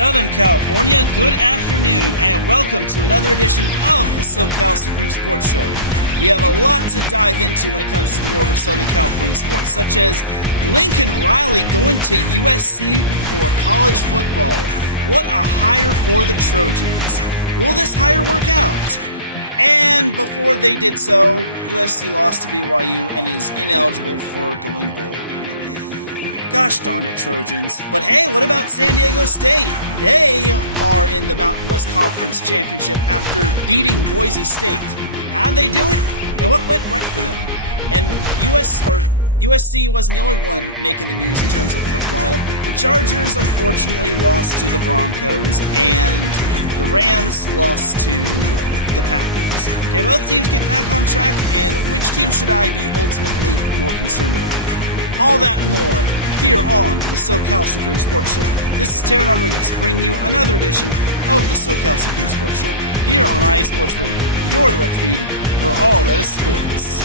Southern California, good afternoon, and welcome to another edition of the SoCal Supreme Sports Show. We have a lot to dive into when it comes to the world of Southern California sports, such as Lincoln Riley going to USC for college football. What a hire for the Trojans. Will this hire work out? And before they did so, USC lost to BYU and is ineligible for going bowling. Gosh darn it, Trojans. But hey, what about San Diego State? They are in the Mountain West Conference Championship after beating Boise State. How'd they do it? And what went right for them? And USC wasn't the only one making the news in terms of football. The Chargers unfortunately lost to the Broncos, and the Rams lost to the Packers. Okay, both teams get back on track, and which team should I be ultimately more concerned about? All that and more here on the SoCal Supreme Sports Show. This is Teran Rodriguez bringing you another edition of the SoCal Supreme Sports Show here on IE Sports Radio, your direct feed for all that is sports.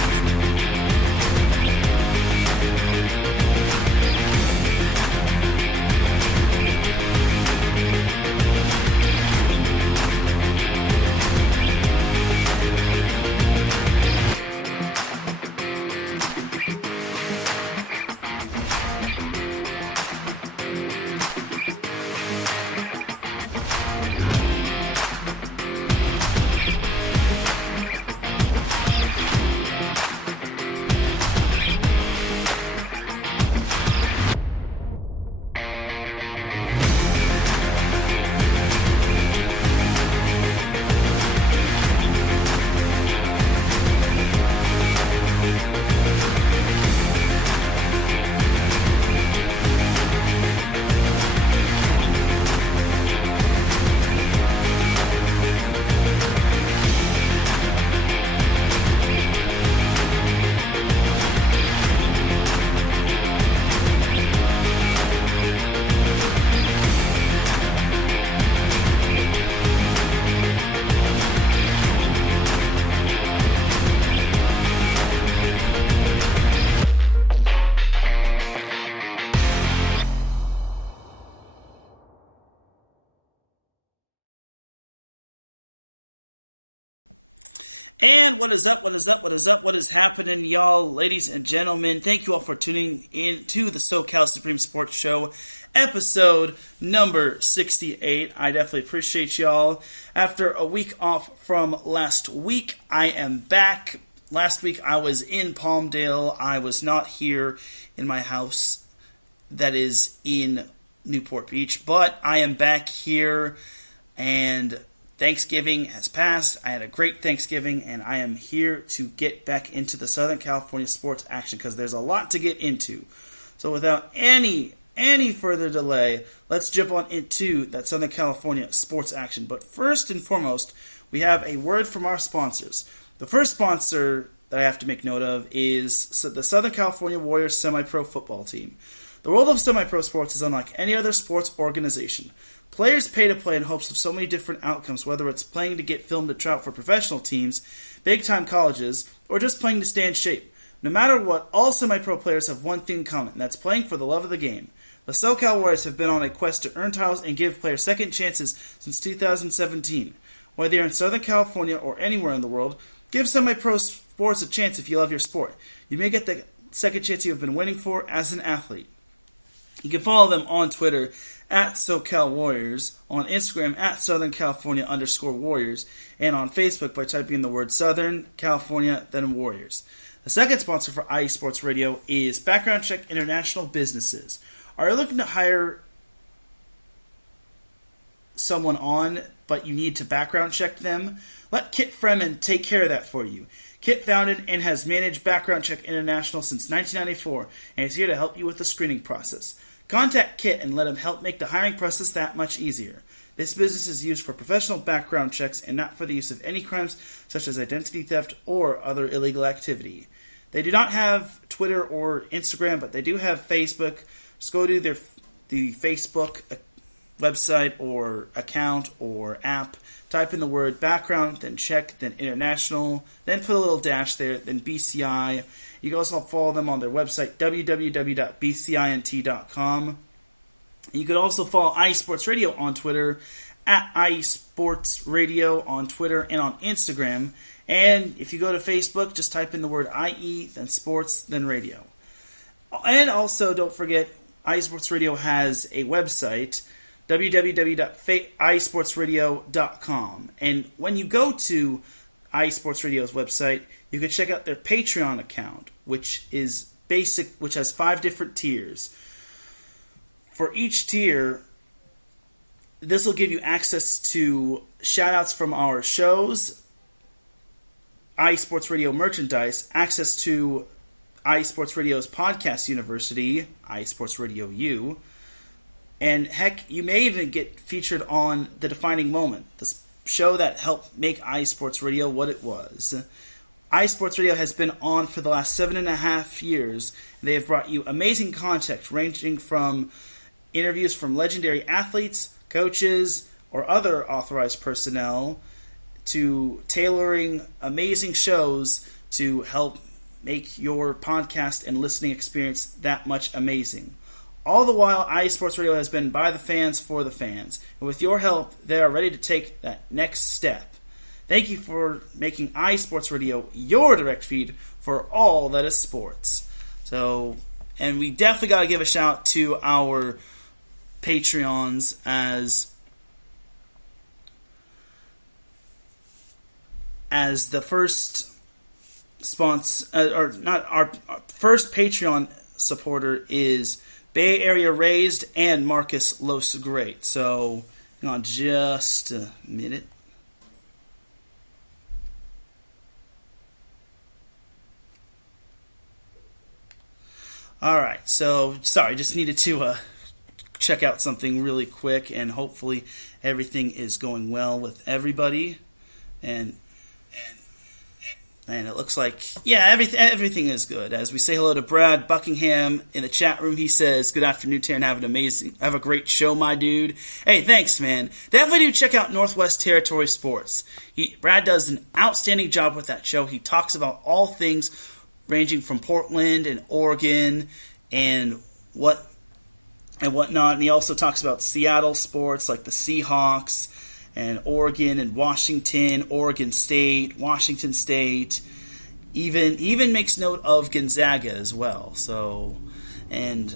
And what is up, what is happening, y'all, ladies and gentlemen? Thank you all for tuning in to the SoCal Supreme Sports Show, episode number 68. I definitely appreciate y'all. After a week off from last week, I am back. Last week I was in Palmdale. I was not here in my house that is in Newport Beach, but I am back here, and Thanksgiving has passed. I had a great Thanksgiving, and I am here to get back into the Southern California sports action because there's a lot to get into. So without any further delay, let's jump on into that Southern California sports action. But first and foremost, we have a word from our sponsors. The first sponsor that I have to make note of is the Southern California Warriors semi-pro football team. The world of semi-pro sports is unlike any other sports organization. Players pay to play in hopes of so many different outcomes, whether it's playing to get filmed to try out for professional teams, big-time colleges, or just playing to stay in shape. No matter what, all semi-pro players have one thing in common, and that's playing for the love of the game. The SoCal Warriors have been on a quest to earn titles and give players second chances since 2017. Whether you're in Southern California or anywhere in the world, give semi-pro sports a chance if you love your sport. You may get the second chance you have been waiting for as an athlete. You can follow them on Twitter at SoCal Warriors, on Instagram at Southern California _Warriors, and on Facebook by typing in the word Southern California, then Warriors. The second sponsor for IE Sports Radio is Background Check International Businesses. Are you looking to hire someone on, but you need to background check them? Let Kit Freeman take care of that for you. Kit founded and has managed Background Check International since 1994 and is here to help you with the screening process. Contact Kit and let him help make the hiring process that much easier. This business is used for professional background checks and not for the use of any crimes such as identity theft or other illegal activity. They do not have Twitter or Instagram, but they do have Facebook. Just go to the Facebook website or account or app, type in the word background, then check, then international, then put a little dash there, then BCI. You can also follow them on their website, www.bcint.com. You could also follow iSports Radio on Twitter, at iSports Radio on Twitter and on Instagram. And if you go to Facebook, just type in the word IE, then sports, then radio. And also, don't forget, iSports Radio has a website, www.isportsradio.com. And when you go to iSports Radio's website, you can check out their Patreon account, which is basic, which has 5 different tiers. For each tier, this will give you access to shout-outs from our shows, iSports Radio merchandise, access to iSports Radio's podcast university, iSports Radio U, and heck, you may even get featured on The Defining Moment, the show that helped make iSports Radio what it was. iSports Radio has been on for the last 7.5 years, and they have brought you amazing content ranging from interviews from legendary athletes, coaches, or other authorized personnel, to tailoring amazing shows to help make your podcast and listening experience that much amazing. All the while, iSports Radio has been by the fans for the fans. And with your help, they are ready to take that next step. Thank you for making iSports Radio your direct feed for all that is sports. So, and we definitely got to give a shout out to our Patreons as the first our first Patreon supporter is Bay Area Raised and Marcus Los Great. So, hang on just a minute. Alright, so, sorry, just needed to check out something really quick, and hopefully everything is going well with everybody. And it looks like, yeah, everything is good. As we say hello to Brad Buckingham in the chat room, he says, "Good afternoon, Teran. Have a great show, my dude." Hey, thanks, man. Definitely do check out Northwest Territory Sports. Brad does an outstanding job with that show. He talks about all things ranging from Portland and Oregon and whatnot. And he also talks about Seattle sports like the Seahawks and Oregon and Washington, Oregon State, Washington State, even makes note of Gonzaga as well. So, and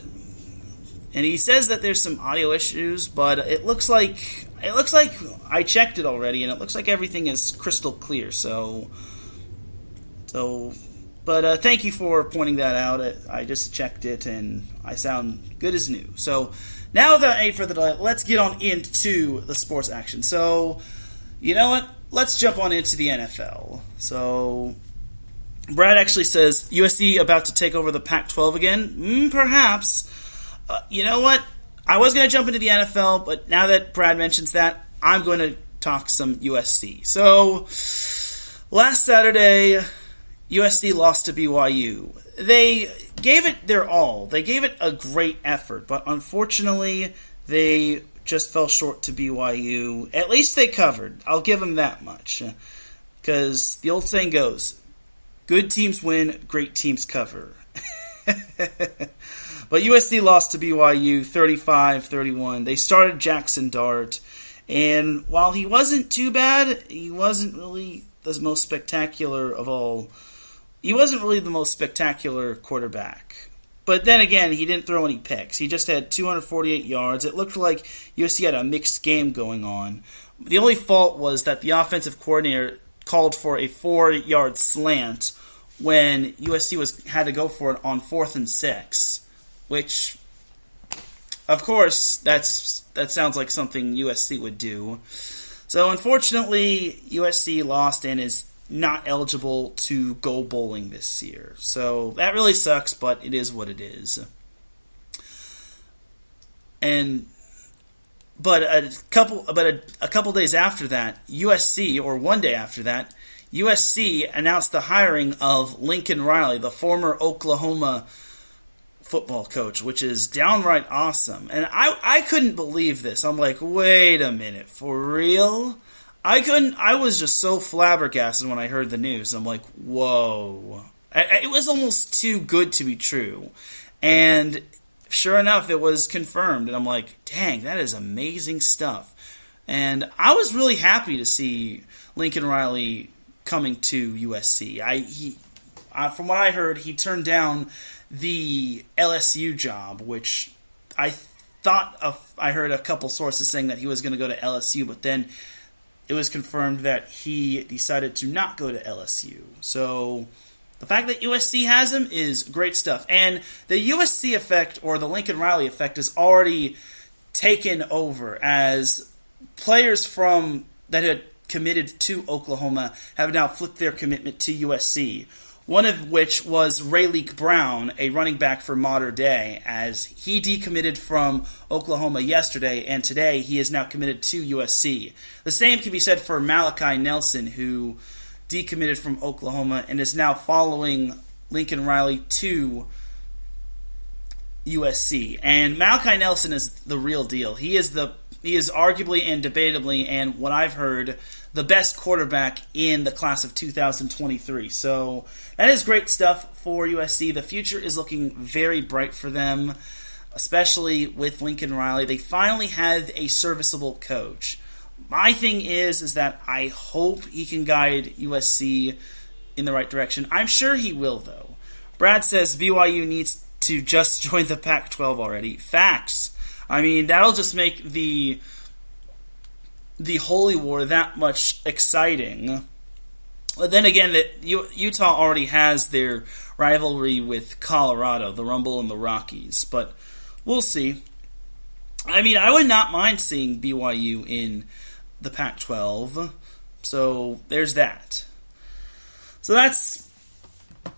he says that there's some audio issues, but it looks like I checked it already, and it looks like everything is crystal clear. But thank you for pointing that out. I just checked it, and I sound good as new. So, now without any further delay, let's get on into the sports action. So, you know what? Let's jump on into the NFL. So, Brad actually says, USC about to take over the Pac-12 again? Perhaps. You know what? I was going to jump into the NFL, but now that Brad mentions that, I'm going to talk some USC. So, last Saturday, USC lost to BYU. They gave it their all. They gave it a great effort, but unfortunately, they just fell short to BYU. At least they covered. I'll give them that much. Because the old saying goes, good teams win, great teams cover. But USC lost to BYU 35-31. They started Jackson Dart, and while he wasn't too bad, he wasn't really the most spectacular of all. He wasn't really the most spectacular quarterback. But then again, he didn't throw any picks. He just had 248 yards. It looked like USC had a mixed game going on. The only fault was that the offensive coordinator called for a 4-yard slant when USC had to go for it on 4th and 6, which, of course, that sounds like something USC would do. So, unfortunately, USC lost and is not eligible to go bowling this year. So that really sucks, but it is what it is. But a couple days after that, USC, or one day after that, USC announced the hiring of Lincoln Riley, the former Oklahoma football coach, which is downright awesome. And I couldn't believe this. I'm like, wait a minute, for real? I was just so flabbergasted when I heard the news. I'm like, whoa. It was almost too good to be true. And sure enough, it was confirmed. And I'm like, dang, that is amazing stuff. And I was really happy to see Lincoln Riley coming to USC. From what I heard, he turned down the LSU job, which I heard a couple sources saying that he was going to go to LSU, but then it was confirmed that he decided to not go to LSU. So the fact that USC has him is great stuff. And the USC effect, or the Lincoln Riley effect, is already taken over, as players that had committed to Oklahoma have now flipped their commitment to USC. One of which was Rayleigh Brown, a running back for Mater Dei, as he decommitted from Oklahoma yesterday, and today he is now committed to USC. The same can be said for Malachi Nelson, who decommitted from Oklahoma and is now following Lincoln Riley to USC. And Malachi Nelson is the real deal. He is arguably and debatably, and what I've heard, the best quarterback in the class of 2023. So that is great stuff for USC. The future is looking very bright for them, especially with Lincoln Riley. They finally have a serviceable coach. My thing is that I hope he can guide USC in the right direction. I'm sure he will, though. Brad says BYU needs to just join the Pac-12 already. Facts. I mean, that'll just make the Holy War that much exciting. But then again, that Utah already has their rivalry with Colorado, the Rumble and the Rockies. But we'll see. I mean, I would not mind seeing BYU in the Pac-12. So there's that. So that's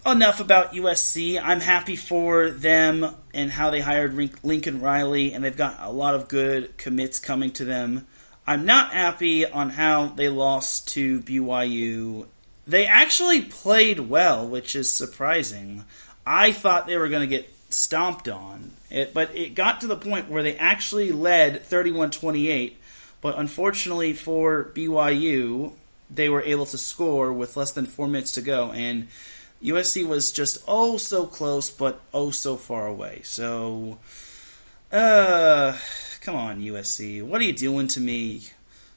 enough about USC. I'm happy for them and how they hired Lincoln Riley, and they've got a lot of good commits coming to them. I'm not happy on how they lost to BYU. They actually played well, which is surprising. I thought they were going to get stomped on, but it got to the point where they actually led 31-28, but unfortunately for BYU, they were able to score with less than 4 minutes to go, and USC was just so close, but so far away. So, come on, USC. What are you doing to me?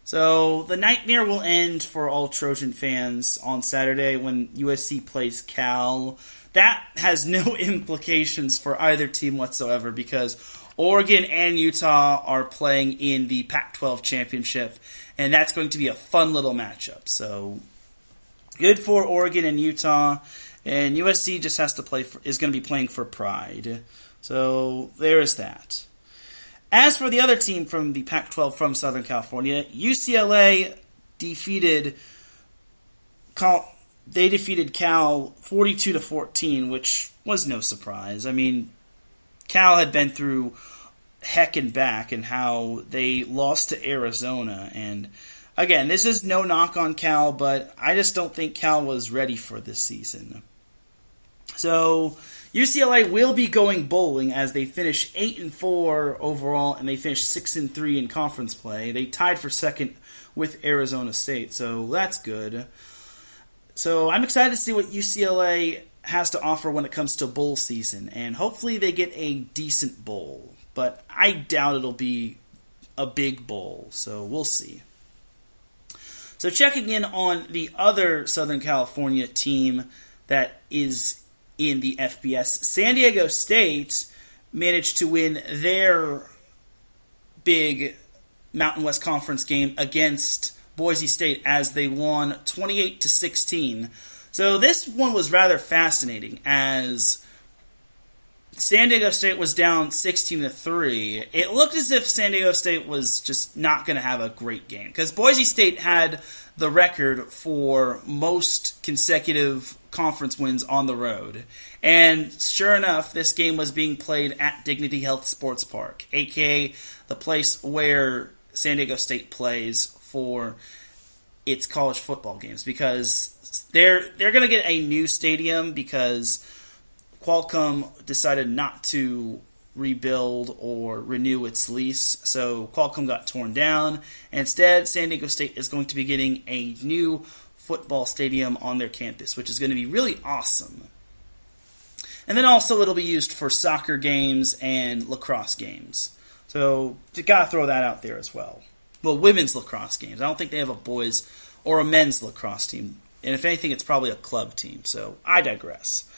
So, the nightmare will end for all Trojan fans on Saturday when USC plays Cal. That has no implications for either team whatsoever, because Oregon and Utah are playing in the Pac-12 championship, and that's going to be a fun little matchup. So, good for Oregon and Utah. And USC just is going to be playing for pride. So there is that. As for the other team from the Pac-12 from Southern California, UCLA defeated Cal 42-14, which was no surprise. I mean, Cal had been through heck and back and how they lost to Arizona. And again, this is no knock on Cal, but I just don't think Cal was ready for this season. So UCLA will be going bowling as they finish 8-4 overall, and they finish 6-3 in conference play. They tied for second with Arizona State, so that's good. So I'm excited to see what UCLA has to offer when it comes to bowl season, and hopefully they get a decent bowl. But I doubt it'll be a big bowl, so we'll see. So checking in on the other Southern California team that is in the FBS, San Diego State managed to win their big Mountain West Conference game against Boise State as they won 28-16. So this one was rather fascinating as San Diego State was down 16-3. It looked as if San Diego State was just not going to have a great game because Boise State had the record for most consecutive conference wins on the road. And sure enough, this game was being played at Dignity Health Sports Park, aka the place where San Diego State plays for its college football games, because they're going to get a new stadium because Qualcomm decided not to rebuild or renew its lease, so Qualcomm got torn down. Instead, San Diego State is going to be getting a new football stadium on their campus, which is going to be really awesome. And then also it'll be used for soccer games and lacrosse games. So you got to throw that out there as well. Well, women's lacrosse games. I don't think they have a boys or a men's lacrosse team. And if anything, it's probably a club team. So I digress.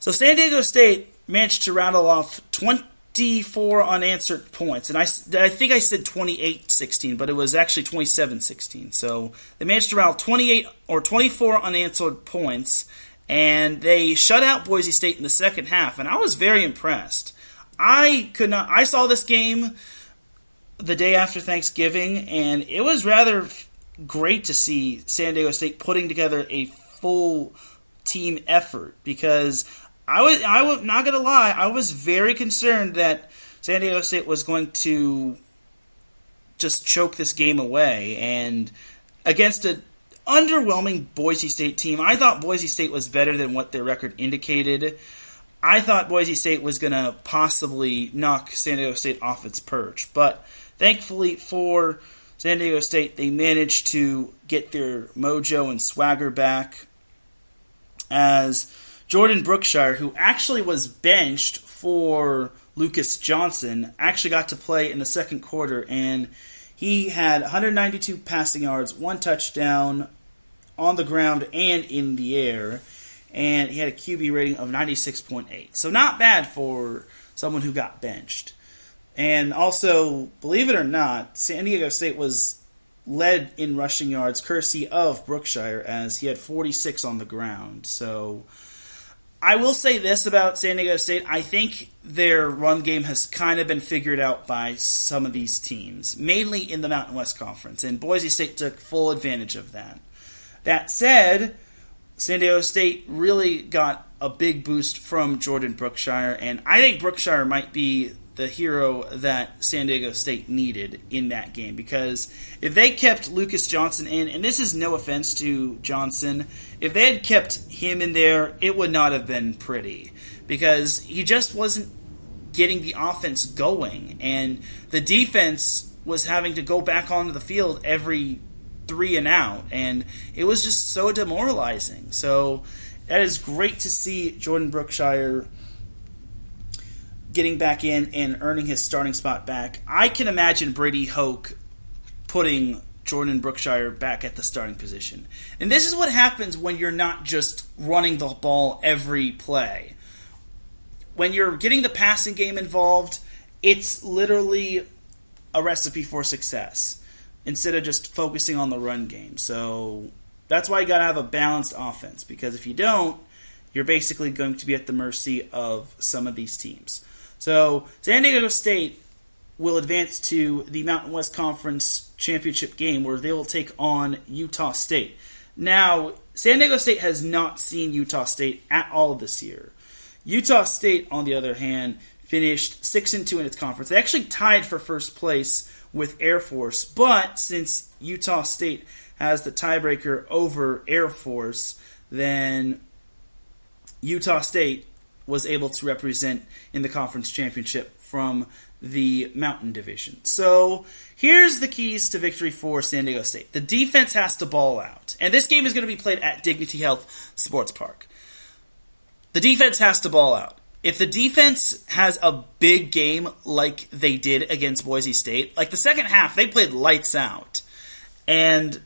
So San Diego State managed to rattle off 24 unanswered points. And I think I said 28-16, but it was actually 27-16. So they managed to rattle 28 or 24 unanswered points. And they shut out Boise State in the second half. And I was very impressed. I saw this game the day after Thanksgiving, and it was rather great to see San Diego State putting together a full team effort, because I was not going to lie, I was very concerned that San Diego State was going to just choke this game away, and against an underwhelming Boise State team. I thought Boise State was better than what their record indicated. I thought Boise State was going to possibly knock San Diego State off its perch, but thankfully for San Diego State, they managed to get their mojo and swagger back, as Jordan Brookshire, who actually was benched for Lucas Johnson, actually got to play in the second quarter, and he had 192 passing yards, 1 touchdown on the ground and in the air, and he had a QB rating of 96.8. So not bad for someone who got benched. And also, believe it or not, San Diego State was led in rushing yards courtesy of Brookshire, as he had 46 on the ground. So I will say this about San Diego State. I think their run game has kind of been figured out by some of these teams, mainly in the Mountain West Conference, and Boise State took full advantage of that. That said, San Diego State really got a big boost from Jordan Brookshire, and I think Brookshire might be the hero that San Diego State needed in that game, because if they kept Lucas Johnson in, and this is no offense to Johnson, if they had kept him in there, it would not have been pretty, because he just wasn't getting the offense going, and the defense was having to go back onto the field every 3 and out, and it was just so demoralizing. So that is great to see Jordan Brookshire getting back in and earning his starting spot back. I can imagine Brady Hoke putting Jordan Brookshire back at the starting position. And this is what happens when you're not just running the ball every play. When you're getting the passing game involved, it's literally a recipe for success instead of just focusing on the run game. So that's why you got to have a balanced offense, because if you don't, you're basically going to be at the mercy of some of these teams. So San Diego State will advance to the Mountain West Conference championship game, where they will take on Utah State. Now, San Diego State has not seen Utah State at all this year. Utah State, on the other hand, finished 6-2 in its conference. They actually tied for first place with Air Force, but since Utah State has the tiebreaker over Air Force, then Utah State was able to represent in the conference championship from the Mountain Division. So here's the keys to victory for San Diego State. The defense has to ball out. And this game is going to be played at Dignity Health Sports Park. The defense has to ball out. If the defense has a big game like they did against Boise State, like the second half, they played lights out. And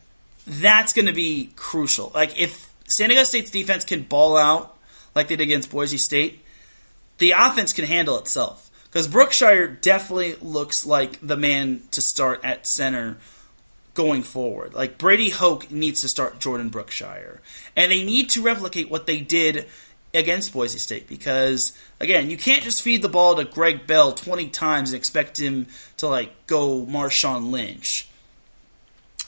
that's going to be crucial. Like if San Diego State's defense can ball out like they did against Boise State, the offense can handle itself. Because Brookshire definitely looks like the man to start at center going forward. Like Brady Hoke needs to start Jordan Brookshire. And they need to replicate what they did against Boise State, because, again, you can't just feed the ball to Greg Bell 20 times and expect him to, go Marshawn Lynch.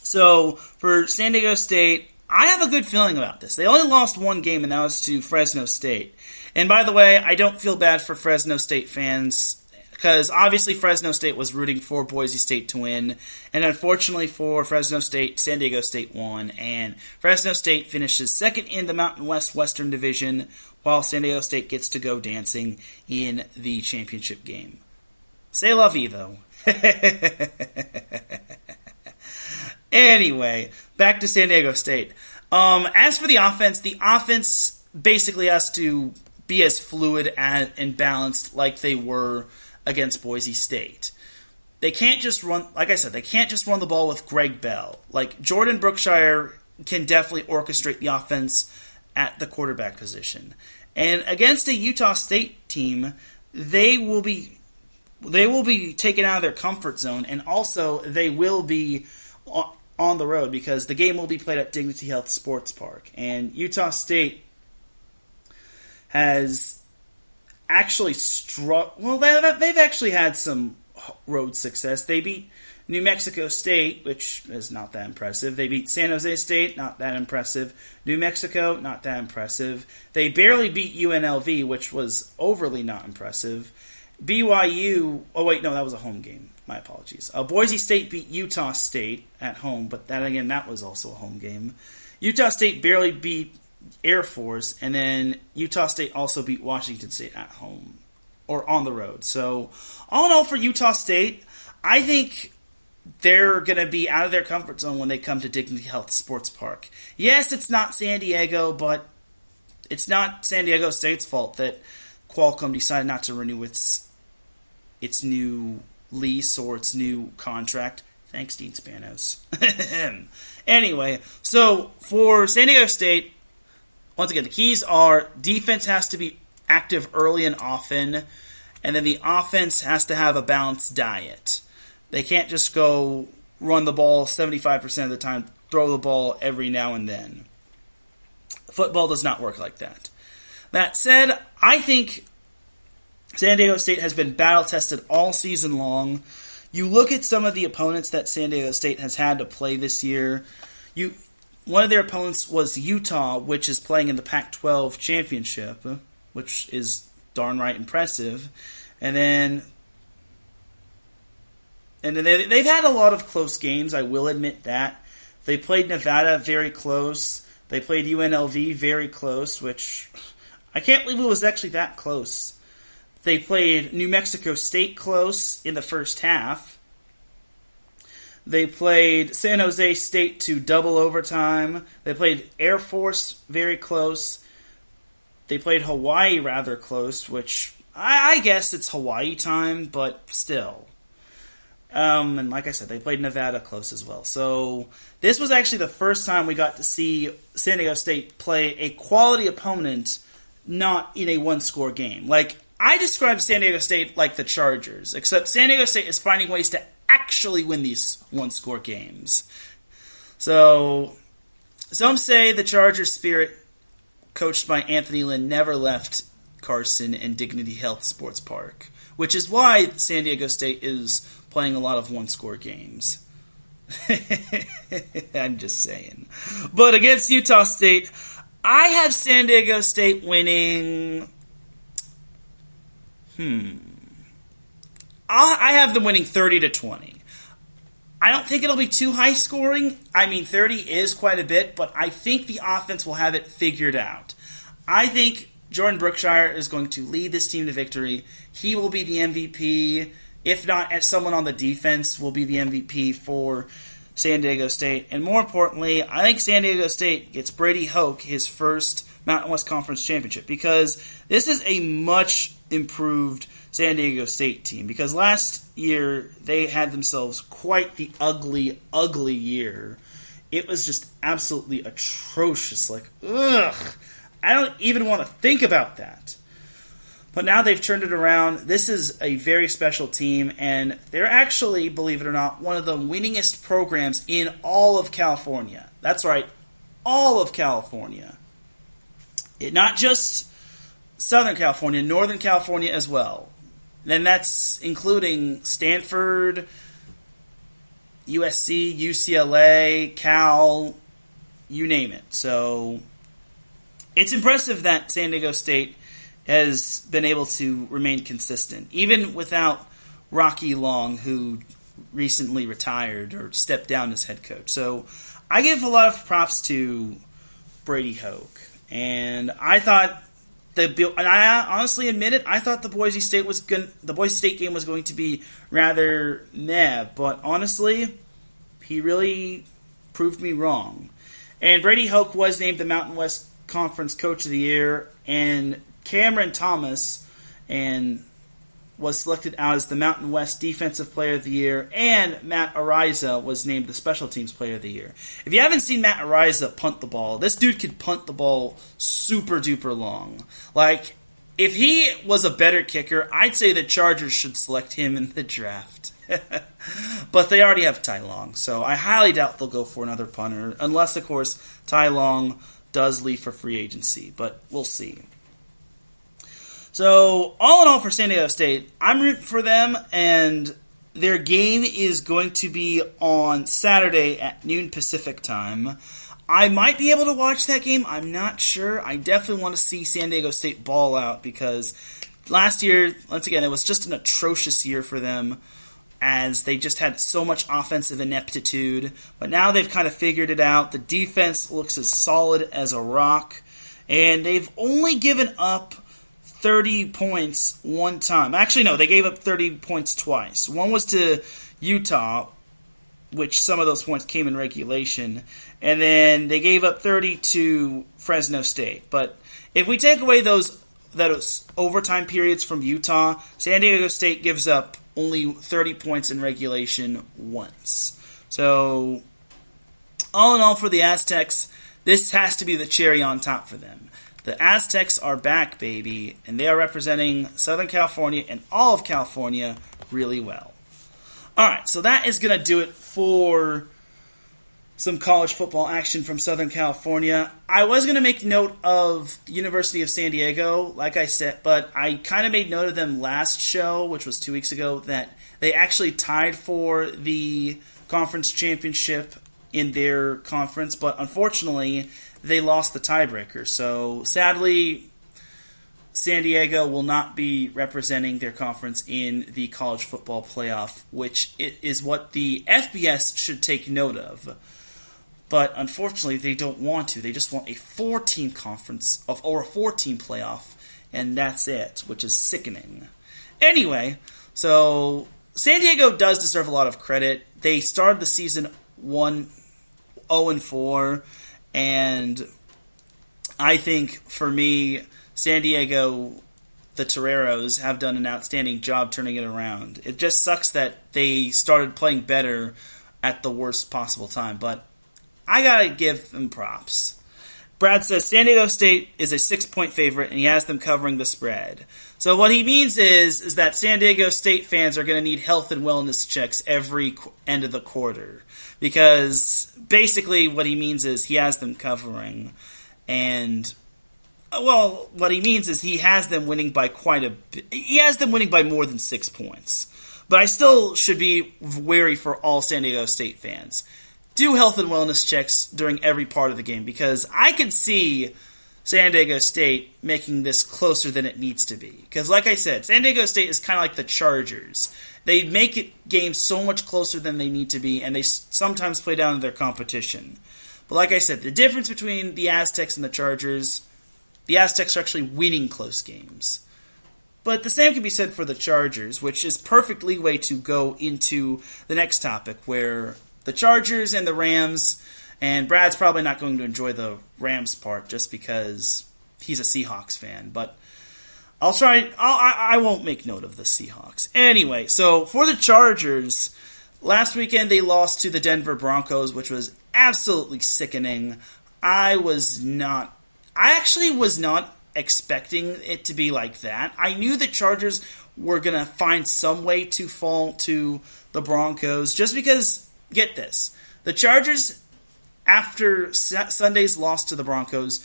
So, for San Diego State, I have a good feeling about this. They only lost one game, and that was to Fresno State. And by the way, I don't feel bad for Fresno State fans, because obviously Fresno State was rooting for Boise State to win, and unfortunately for Fresno State, San Diego State won, and Fresno State finishes second in the Mountain West Western Division, while San Diego State gets to go dancing in the championship game. C'est la vie, though. Anyway, back to San Diego State. As for the offense basically has to be as fluid and balanced like they were against Boise State. They can't just run, like I said, they can't just run the ball with Greg Bell. Like, Jordan Brookshire can definitely orchestrate the offense at the quarterback position. And against a Utah State team, they will be taken out of their comfort zone, and also they will be on the road because the game will be played at Dignity Health Sports Park. And Utah State has actually they've actually had some road success. They beat New Mexico State, which is not that impressive. They beat San Jose State, not that impressive. New Mexico, not that impressive. They barely beat UNLV, which was overly not impressive. BYU, oh wait, no, that was a home game. My apologies. Boise State beat Utah State at home, but that was also a home game. Utah State barely beat Air Force, and then Utah State also beat Washington State at home, or on the road. So, all in all for Utah State, I think they're going to be out of their comfort zone when they come to Dignity Health Sports Park. Yes, it's not San Diego, but it's not San Diego State's fault that Qualcomm decided not to renew its new lease or its new contract. Thanks, Dean Spanos. Anyway, so for San Diego State, once again, the keys are defense has to be active early and often, and then the offense has to have a balanced diet. They can't just go run the ball 75% of the time, throw the ball every now and then. Football does not work like that. That said, I think San Diego State has been battle-tested all season long. You look at some of the opponents that San Diego State has had to play this year. One of their opponents was Utah, which is playing in the Pac-12 championship, which is darn right impressive. And then they've had a lot of close games, I will admit that. They played Nevada very close. They played UNLV very close, which I can't believe it was actually that close. They played New Mexico State close in the first half. They played San Jose State to double overtime. They played Air Force very close. They played Hawaii rather close, which I guess it's Hawaii time, but still. And like I said, they played Nevada close as well. So this was actually the first time we got to see San Diego State play a quality opponent, not in a one-score game. Like, I describe San Diego State like the Chargers, except San Diego State is finding ways to actually win these one-score games. So, some say the Chargers spirit, coached by Anthony Lynn, never left Carson and Dignity Health Sports Park, which is why San Diego State is playing a lot of one-score games. I'm just saying. But against Utah State, I have San Diego State winning... I have them winning 30-20. I don't think it'll be too high scoring. I mean, 30 is quite a bit, but I think the offense will have it figured out. I think Jordan Brookshire is going to lead this team to victory. He will be the MVP. If not, someone on the defense will be the MVP for San Diego State. And more importantly, I think San Diego State gets Brady Hoke his first Mountain West Conference championship, because this is a much improved San Diego State team, because last year they had themselves quite the ugly year. It was just absolutely atrocious. Like, ugh, I don't even want to think about that. But now they've turned it around. This is a very special team, and they're actually, believe it or not, one of the winningest programs in all of California. That's right, all of California. Not just Southern California, Northern California as well. And that's including Stanford, USC, UCLA, Cal, you name it. So it's impressive that San Diego State has been able to remain consistent, even without Rocky Long, who recently retired or stepped down as head coach. So I give a lot of props to Brady Hoke. And I thought and I honestly admit it, I thought the Boise State game was going to be rather meh, but honestly, he really proved me wrong. And Brady Hoke was named the Mountain West Conference Coach of the Year, and Cameron Thomas and was selected out as the Mountain West Defensive Player of the Year, and Matt Ariza was named the Special Teams Player of the Year. If you haven't seen Matt Ariza punt the ball, this dude could punt the ball super duper long. Like, if he was a better kicker, I'd say the Chargers should select him in the draft. But they already have Ty Long, so I highly doubt they'll go for another punter, unless, of course, Ty Long does leave for free agency, but we'll see. So, all in all for San Diego State, I'm rooting for them, and their game is going to be on Saturday at noon Pacific time. I might be able to watch that game. I'm not sure. I definitely want to see San Diego State ball out because last year, once again, it was just an atrocious year for them as they just had so much offensive ineptitude. But now they've kind of figured it out. The defense looks as solid as a rock, and they've only given up 30 points one time. Actually, no, they gave up 30 points twice. One was to Utah, which some of those points came in regulation, and then they gave up 30 to Fresno State. But if we take away those overtime periods from Utah, San Diego State gives up only 30 points in regulation once. So, all in all for the Aztecs, this has to be the cherry on top for them. The Aztecs are back, baby, and they are representing Southern California and all of California really well. All right, so that is going to do it for some college football action from Southern California. I was going to make note of University of San Diego, like I said, but I kind of made note of them last show, which was 2 weeks ago, that they actually tied for the conference championship in their conference, but unfortunately, they lost the tiebreaker. So, sadly, San Diego will not be representing their conference in the college football playoff, which is what the FBS should take note of. But unfortunately, they don't want to. They just want a 4-team conference or a 4-team playoff, and that's it, which is sickening. Anyway, so San Diego does deserve a lot of credit. They started the season 0-4, and I think for me, San Diego, the Toreros, have done an outstanding job turning it around. It just sucks that they started playing better at the worst possible time, but I gotta give them props. Brad says San Diego State is a 6-point favorite, and he has them covering the spread. So what he means is that San Diego State fans are going to need health and wellness checks every end of the quarter. Because basically what he means is he has them covering. And, well, what he means is he has them winning by quite a bit. He has them winning by more than 6 points. But I still should be wary for all San Diego State fans. Do health and wellness checks during every part of the game, because I can see San Diego State making this closer than it needs to be. Because like I said, San Diego State is kind of like the Chargers. They make games so much closer than they need to be, and they sometimes play down to their competition. But like I said, the difference between the Aztecs and the Chargers, the Aztecs are actually winning close games. But the same can be said for the Chargers, which is perfect leeway to go into the next topic, where the Chargers and the Rams, and Brad's probably not going to enjoy the Rams part just because he's a Seahawks fan, but I'll try. I won't make note of the Seahawks. Anyway, so for the Chargers, last weekend they lost to the Denver Broncos, which was absolutely sickening. I actually was not expecting it to be like that. I knew the Chargers were going to find some way to fall to the Broncos just because. Get this. The Chargers, after Sunday's loss to the Broncos,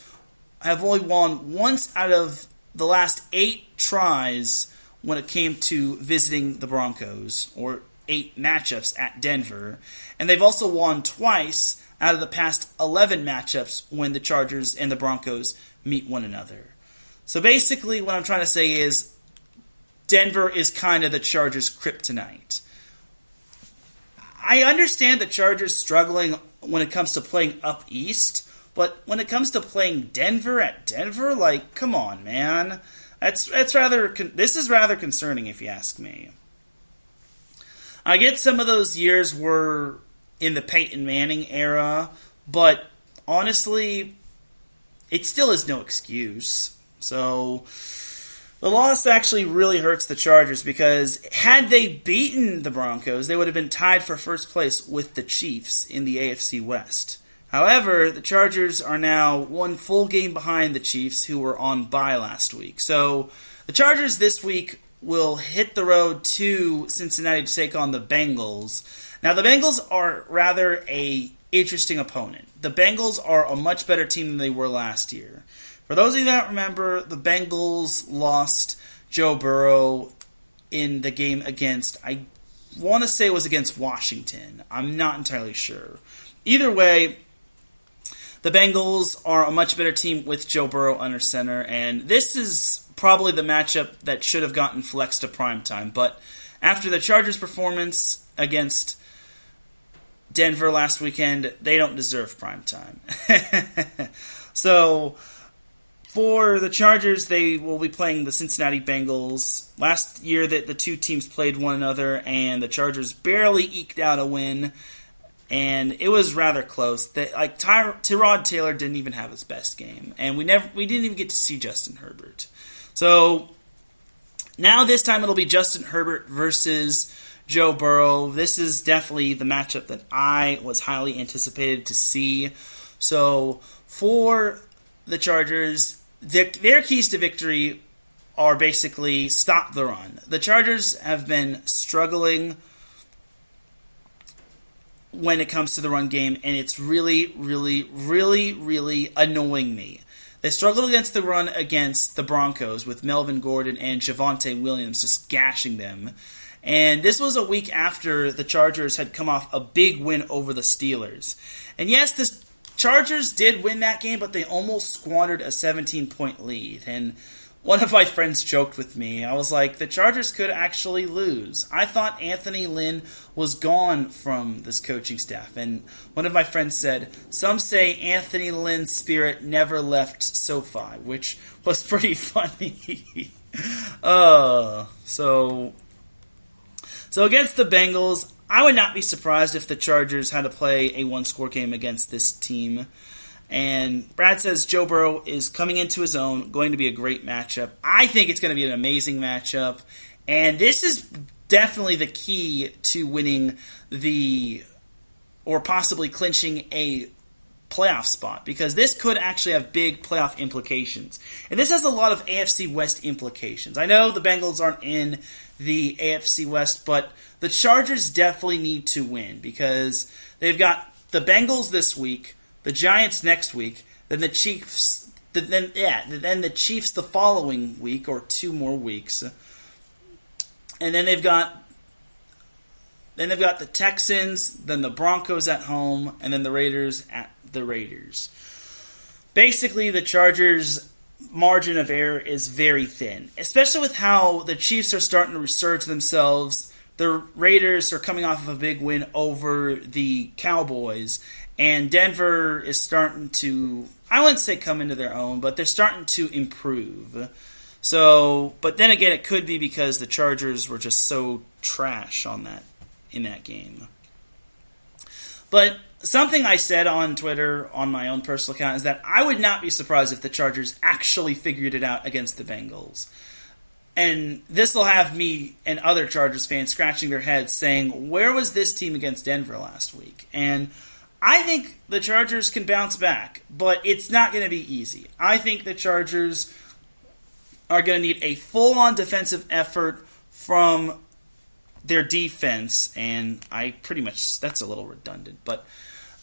have only won once out of the last 8 tries when it came to visiting the Broncos, or 8 matchups at Denver. And they've also won twice out of the past 11 matchups when the Chargers and the Broncos meet one another. So basically what I'm trying to say is Denver is kind of the Chargers' kryptonite. I understand the Chargers struggling when it comes to playing up east, but when it comes to playing Denver at Denver, like, come on, man. This is rather concerning if you ask me. I get some of those years were in the Peyton Manning era, but honestly, it still is no excuse. So the loss actually really hurts the Chargers because had they beaten the Broncos, they would have been tied for first place with the Chiefs in the AFC West. However, the Chargers are now one full game behind the Chiefs, who were on bye last week. So the Chargers this week will hit the road to Cincinnati to take on the Bengals. Now, the Bengals are rather a interesting opponent. The Bengals are a much better team than they were last year. For those of you that remember, the Bengals lost Joe Burrow in the game against, I want to say it was against Washington. I'm not entirely sure. Either way, the Bengals are a much better team with Joe Burrow under center, and this is probably the matchup that should have gotten flexed to primetime. But after the Chargers' performance against Denver last weekend, they don't deserve primetime. So for the Chargers, they will be playing the Cincinnati Bengals. Last year that the two teams played one another, and the Chargers barely eked out a win. And it was rather close. Teran Taylor didn't even have his best game, and we didn't even get to see Justin Herbert. So now this time it'll be Justin Herbert versus Joe Burrow. This is definitely the matchup that I was highly anticipated to see. So for the Chargers, their keys to victory are basically stop the run. The Chargers have been struggling when it comes to the run game, and it's really, really, really, really annoying me. They struggled against the run against the Broncos with Melvin Gordon and Javonte Williams just gashing them. And this was a week after the Chargers had come off a big win over the Steelers. And yes, the Chargers did win that game, but they almost squandered a 17-point lead. And one of my friends joked with me. I was like, the Chargers could actually lose. I thought Anthony Lynn was gone from this coaching staff. And one of my friends said, some say Anthony Lynn's spirit never left SoFi, which was pretty funny. So against the Bengals, I would not be surprised if the Chargers had to play a one-score game against this team. And Brad says Joe Burrow is coming into his own, going to be a great matchup. I think it's going to be an amazing matchup. And this is definitely the key to winning or possibly clinching a playoff spot, because this could actually have big playoff implications. And this has a lot of AFC West implications. I know the Bengals aren't in the AFC West, but the Chargers definitely need to win because they've got the Bengals this week, the Giants next week, then the Chiefs, then the Chiefs the following week or 2 more weeks, and then they've got the Texans, then the Broncos at home, and then the Raiders at the Raiders. Basically, the Chargers' margin of error is very thin, especially with how the Chiefs are starting to resurge themselves. The Raiders are coming off of a big win over the Cowboys, and Denver is starting to, I wouldn't say come into their own, but they're starting to improve. So, but then again, it could be because the Chargers were just so trash in that game. But something I said on Twitter, on my own personal account, is that I would not be surprised if the Chargers actually figured it out against the Bengals. And this will have me and other Chargers fans scratching their heads saying, where was this team against Denver last week? And I think the Chargers can bounce back, but it's not going to be easy. I think the Chargers are going to need a full-on defensive effort from their defense, and that's a little redundant, but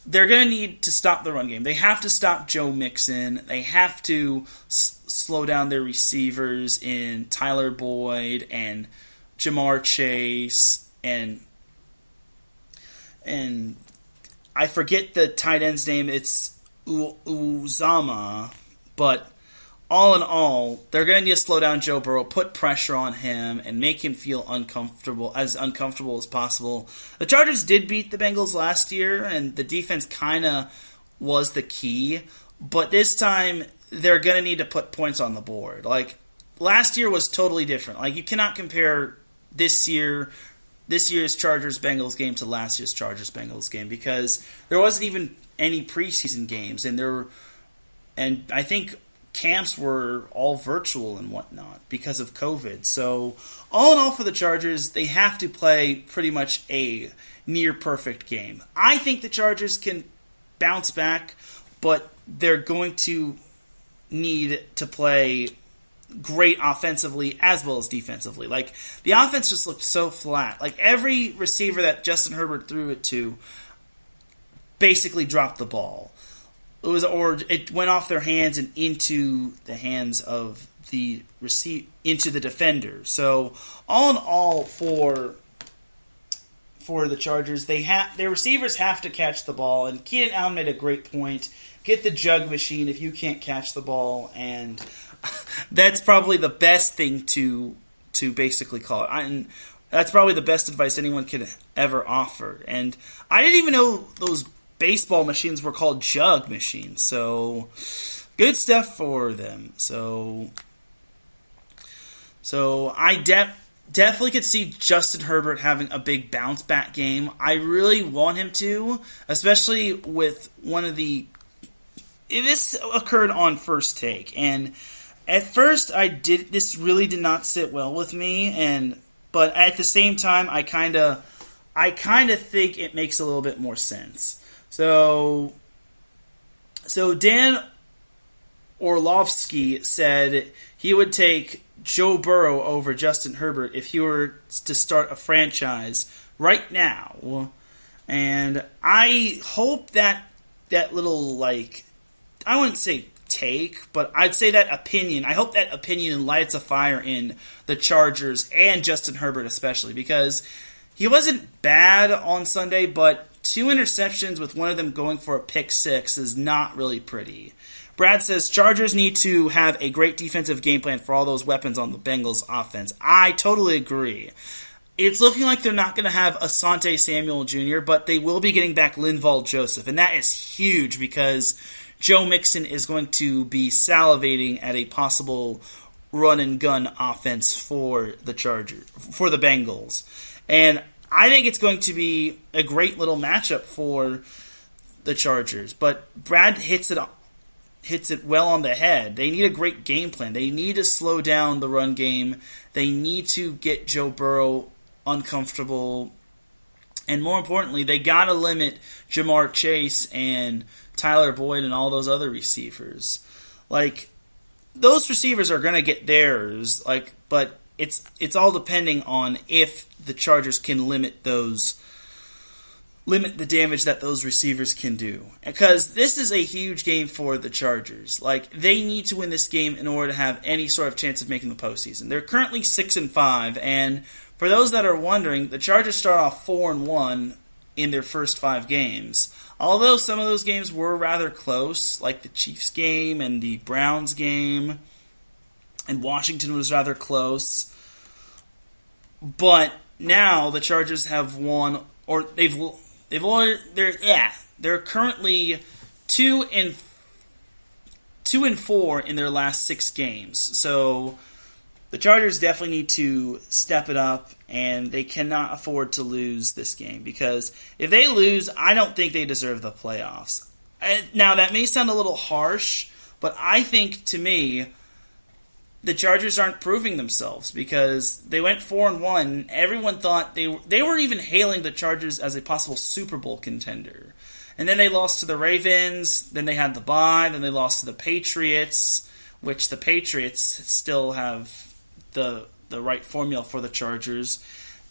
they're going to need to stop the run game. They have to stop Joe Mixon. They have to slow down their receivers in Tyler Boyd and Jamar Chase and I forget the tight end's name. It's Uzama, but all in all, they're going to need to slow down Joe Burrow, put pressure on him, and make him feel uncomfortable as possible. The Chargers did beat the Bengals last year, and the defense kind of was the key. But this time, they're going to need to put points on the board. Like, last year was totally different. Like, you cannot compare this year's Chargers-Bengals game to last year's Chargers-Bengals game because there wasn't even any preseason games, and I think camps were all virtual and whatnot because of COVID. So, all in all, for the Chargers, they have to play pretty much a near-perfect game. I think the Chargers can bounce back, but they're going to need to play great offensively as well as defensively. Like, the offense just looked so flat. Like, every receiver that Justin Herbert threw it to basically dropped the ball. It went off their hands and into the hands of the into the defender. So all in all, for the Chargers, their receivers have to catch the ball. And Keenan Allen made a great point: get the jug machine if you can't catch the ball, and that's probably the best thing to basically call it. And that's probably the best advice anyone could ever offer. And I didn't even know those baseball machines were called jug machines. So good stuff for them. So I definitely could see Justin Herbert having a big bounce back game. I really want him to, especially with this occurred on First Take, and at first this really did not sit well with me, but at the same time I kind of think it makes a little bit more sense. So Dan Orlovsky said he would take Joe Burrow over Justin Herbert if he were to start a franchise right now. And I hope that little, like, I wouldn't say take, but I'd say that opinion. I hope that opinion lights a fire in the Chargers and Justin Herbert especially, because he wasn't bad on Sunday, but 2 interceptions with one of them going for a pick six is not really pretty. Brad says Chargers need to have a great defensive game plan for all those weapons on the Bengals offense. I totally agree. It's looking like they're not going to have Asante Samuel Jr., but they will be getting back Linval Joseph, and that is huge because Joe Mixon is going to be salivating at a possible run-and-gun offense for the Bengals. And I think it's going to be a great little matchup for the Chargers. But Brad hits it well on the head. They need a great game plan. They need to slow down the run game. They need to get Joe Burrow uncomfortable. And more importantly, they got to limit Jamar Chase and Tyler Boyd and all those other receivers. Like, those receivers are going to get theirs, but it's all depending on if the Chargers can limit the damage that those receivers can do. Because this is a huge game for the Chargers. Like, they need to win this game in order to have any sort of chance of making the postseason. They're currently 6-5, and for those that are wondering, the Chargers start off 4-1 in their first 5 games. Although some of those games were rather close, like the Chiefs game and the Browns game, and Washington was rather close. But now the Chargers have won, or they're currently 2-4 in their last 6 games. So the Chargers definitely need to step it up, and they cannot afford to lose this game, because if they lose, I don't think they deserve the playoffs. Now, that may sound a little harsh, but I think, to me, the Chargers aren't proving themselves, because they went 4-1. Everyone thought they were even hailing the Chargers as a possible Super Bowl contender. And then they lost to the Ravens, then they had the bye, then they lost to the Patriots, which the Patriots still have the right formula for the Chargers.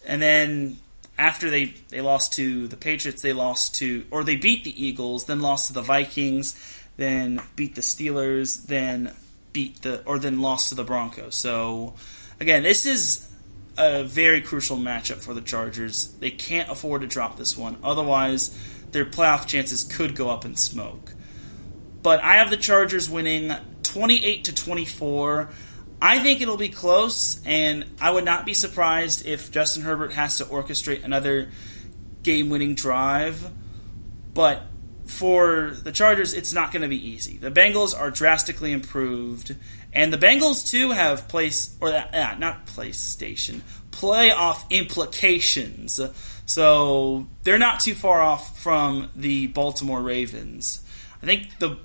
And then after they lost to the Patriots, they beat the Eagles, then lost to the Vikings, then beat the Steelers, then lost to the Broncos. So again, this is a very crucial matchup for the Chargers. They can't afford to drop this one. Otherwise, their playoff chances could go up in smoke. But I have the Chargers winning 28-24. I think it'll be close, and I would not be surprised if Justin Herbert has to orchestrate another game-winning drive. But for the Chargers, it's not going to be easy. The Bengals are drastically improved, and the Bengals too have playoff implications. So they're not too far off from the Baltimore Ravens. I think the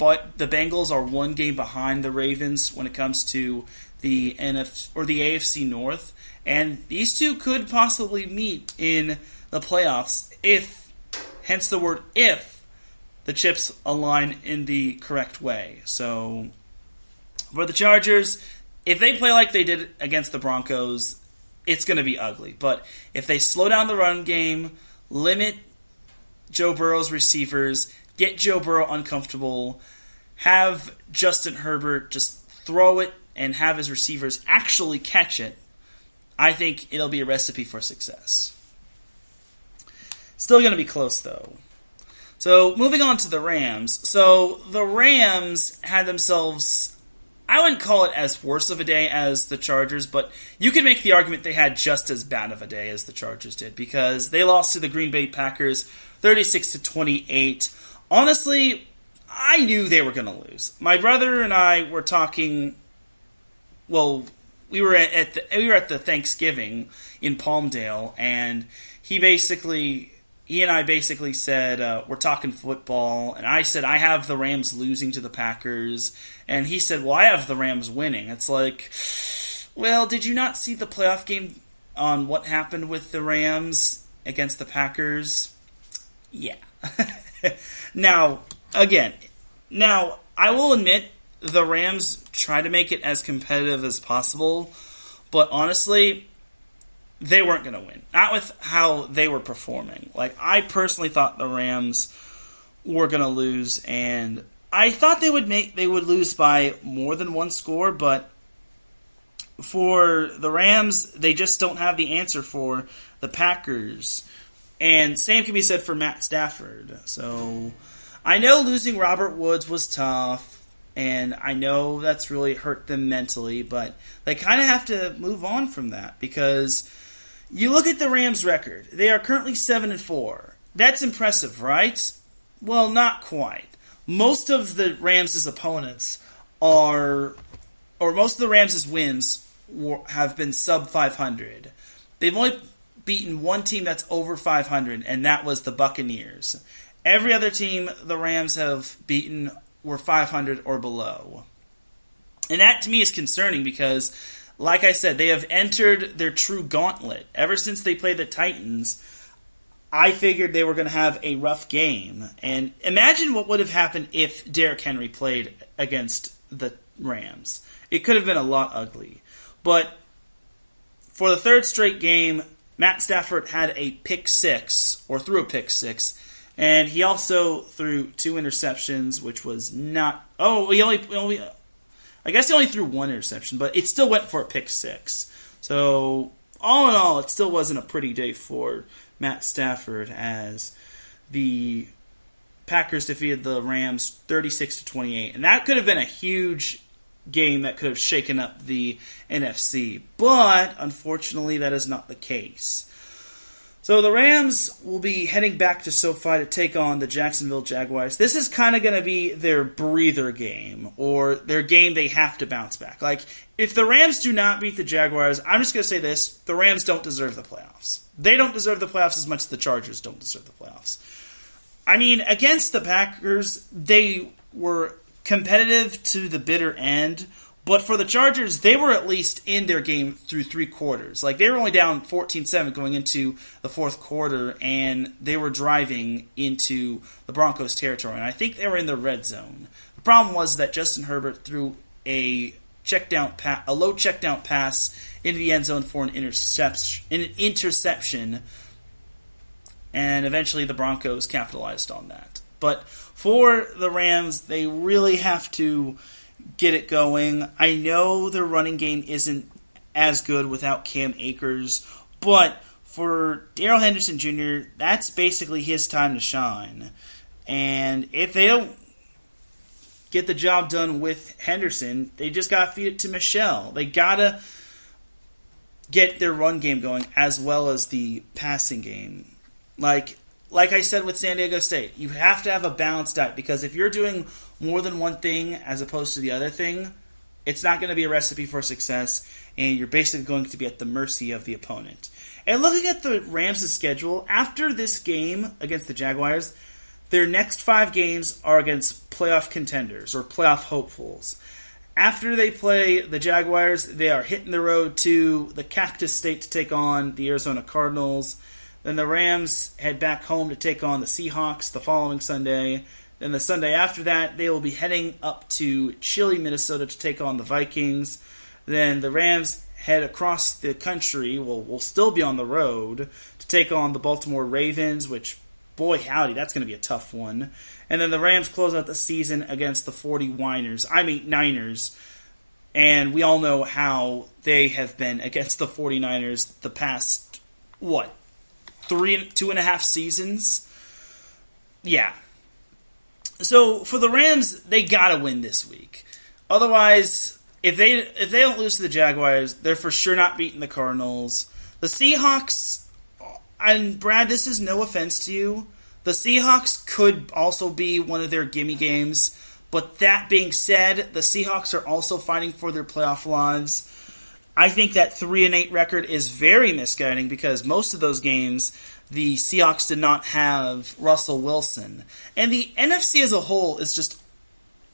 but the Bengals are one game behind the Ravens when it comes to the AFC North, and these two could possibly meet in the playoffs if, hence the word if, the chips align in the correct way. So for the Chargers, if they play like they did against the Broncos, it's going to be ugly. But if they slow down the run game, limit Joe Burrow's receivers, get Joe Burrow uncomfortable, have Justin Herbert just throw it and have his receivers actually catch it, I think it'll be a recipe for success. Still going to be close, though. So, moving on to the Rams. So, the Rams had themselves, I wouldn't call it as worse of a day as the Chargers, but you could make the argument they had just as bad of a day as the Chargers did, because they lost to the Green Bay Packers 36-28. Honestly, I knew they were going to lose. My brother and I were talking, well, we were at the Thanksgiving in Palmdale, and he and I basically said, we're talking football, and I said, I have the Rams losing to the Packers, and he said, well, I have the Rams winning. It's like, well, did you not see the playoff game on what happened with the Rams against the Packers? Yeah. Now, I will admit, the Rams try to make it as competitive as possible, but honestly, they weren't going to win. Not with how they were performing. Like, I personally thought the Rams were going to lose, and I thought they would lose by more than one score, but for the Rams, they just don't have the answer for the Packers. And same can be said for Matt Stafford. So, I know losing Robert Woods was tough, and I know that's really hurt them mentally, but they kind of have to move on from that, because you look at the Rams' record. They are currently 7-4. That's impressive, right? Well, not quite. Most of the Rams' opponents most of the Rams' wins have been sub 500. They've only beaten one team that's over 500, and that was the Buccaneers. Every other team the Rams have beaten were 500 or below. And that to me is concerning because, like I said, they have entered their true gauntlet. Ever since they played the Titans, I figured they were going to have a rough game. And imagine what would have happened if Derrick Henry played against the Rams. It could have been a lot ugly. But for the third straight game, Matt Stafford had a pick six, or threw a pick six, and he also threw 2 interceptions, which was not... I guess he only threw 1 interception, but it still went for a pick six. So, all in all, it still wasn't a pretty day for Matt Stafford as the Packers defeated the Rams 36-28. And that could have been a huge game that could have shaken up the NFC. But, unfortunately, that is not the case. So the Rams will be heading back to SoFi to take on the Jacksonville Jaguars. This is kind of going to be their breather game, or their game they have to bounce back. Like, if the Rams do not beat the Jaguars, I'm just going to say this, the Rams don't deserve the playoffs. They don't deserve the playoffs as much as the Chargers don't deserve the playoffs. I mean, against the Packers, they were competitive to the bitter end, but for the Chargers, they were at least in their game through 3 quarters. Like, they were only down 14-7 going into the 4th quarter, and they were driving into the Broncos' territory. And I think they were in the red zone. The problem was that Justin Herbert threw a low check down pass into the end zone for an interception, and eventually the Broncos capitalized on that. But for the Rams, they really have to get it going. I know their running game isn't as good without Cam Akers, but for Darrell Henderson Jr., that's basically his time to shine. And if they don't get the job done with Henderson, they just got to feed it to Michelle. They got to get their run game going as well as the passing game. Like I said with San Diego State, you have to have a balanced diet, because if you're doing more than one thing as opposed to the other thing, it's not going to be a recipe for success, and you're basically going to be at the mercy of the opponent. And looking at the Rams' schedule, after this game against the Jaguars, Their next 5 games are against playoff contenders or playoff hopefuls. After they play the Jaguars, they are hitting the road to the Cactus State to take on the Arizona Cardinals. Then the Rams head back home to take on the Seahawks the following Sunday. Then the Sunday after that, they will be heading up to Chile, Minnesota to take on the Vikings. Then the Rams head across the country, will still be on the road, to take on the Baltimore Ravens, which, boy howdy, that's going to be a tough one. And then the Rams close out the season against the Niners. And we all know how they have been against the 49ers the past, 2.5 seasons? Yeah. So for the Rams, they gotta win this week. Otherwise, if they don't lose to the Jaguars, they're for sure not beating the Cardinals. The Seahawks, and Brad, this is no offense to you, the Seahawks could also be one of their gimme games. But that being said, the Seahawks are also fighting for their playoff lives. I think that 3-8 record is very misguiding because most of those games, the Seahawks did not have Russell Wilson. And the NFC as a whole is just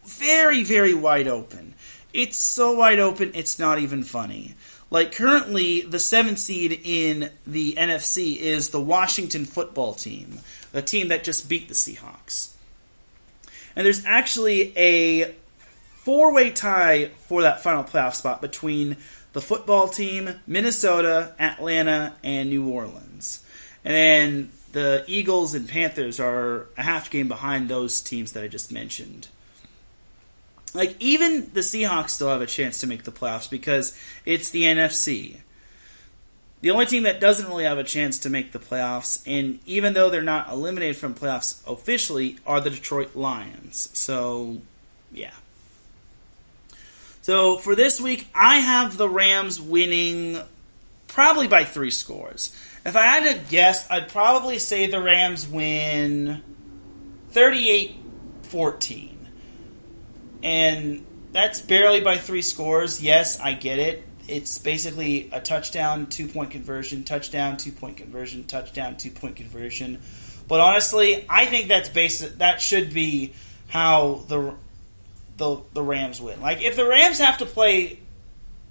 very, very wide open. It's so wide open, it's not even funny. Like, currently, the 7th seed in the NFC is the Washington football team, the team that just beat the Seahawks. And there's actually a 4-way tie for that final playoff spot between the football team, Minnesota, Atlanta, and New Orleans. And then the Eagles and Panthers are a half game behind those teams that I just mentioned. Like, even the Seahawks still have a chance to make the playoffs because it's the NFC. The only team that doesn't really have a chance to make the playoffs, and even though they're not eliminated from playoffs officially, are the Detroit Lions. So, yeah. So, for this week, I have the Rams winning probably by 3 scores. If I had to guess, I'd probably say the Rams win 38-14. And that's barely by 3 scores. Yes, I get it. It's basically a touchdown, 2-point conversion, touchdown, 2-point conversion, touchdown, 2-point conversion. But honestly, I think that should be how the Rams win. Like, if the Rams have to play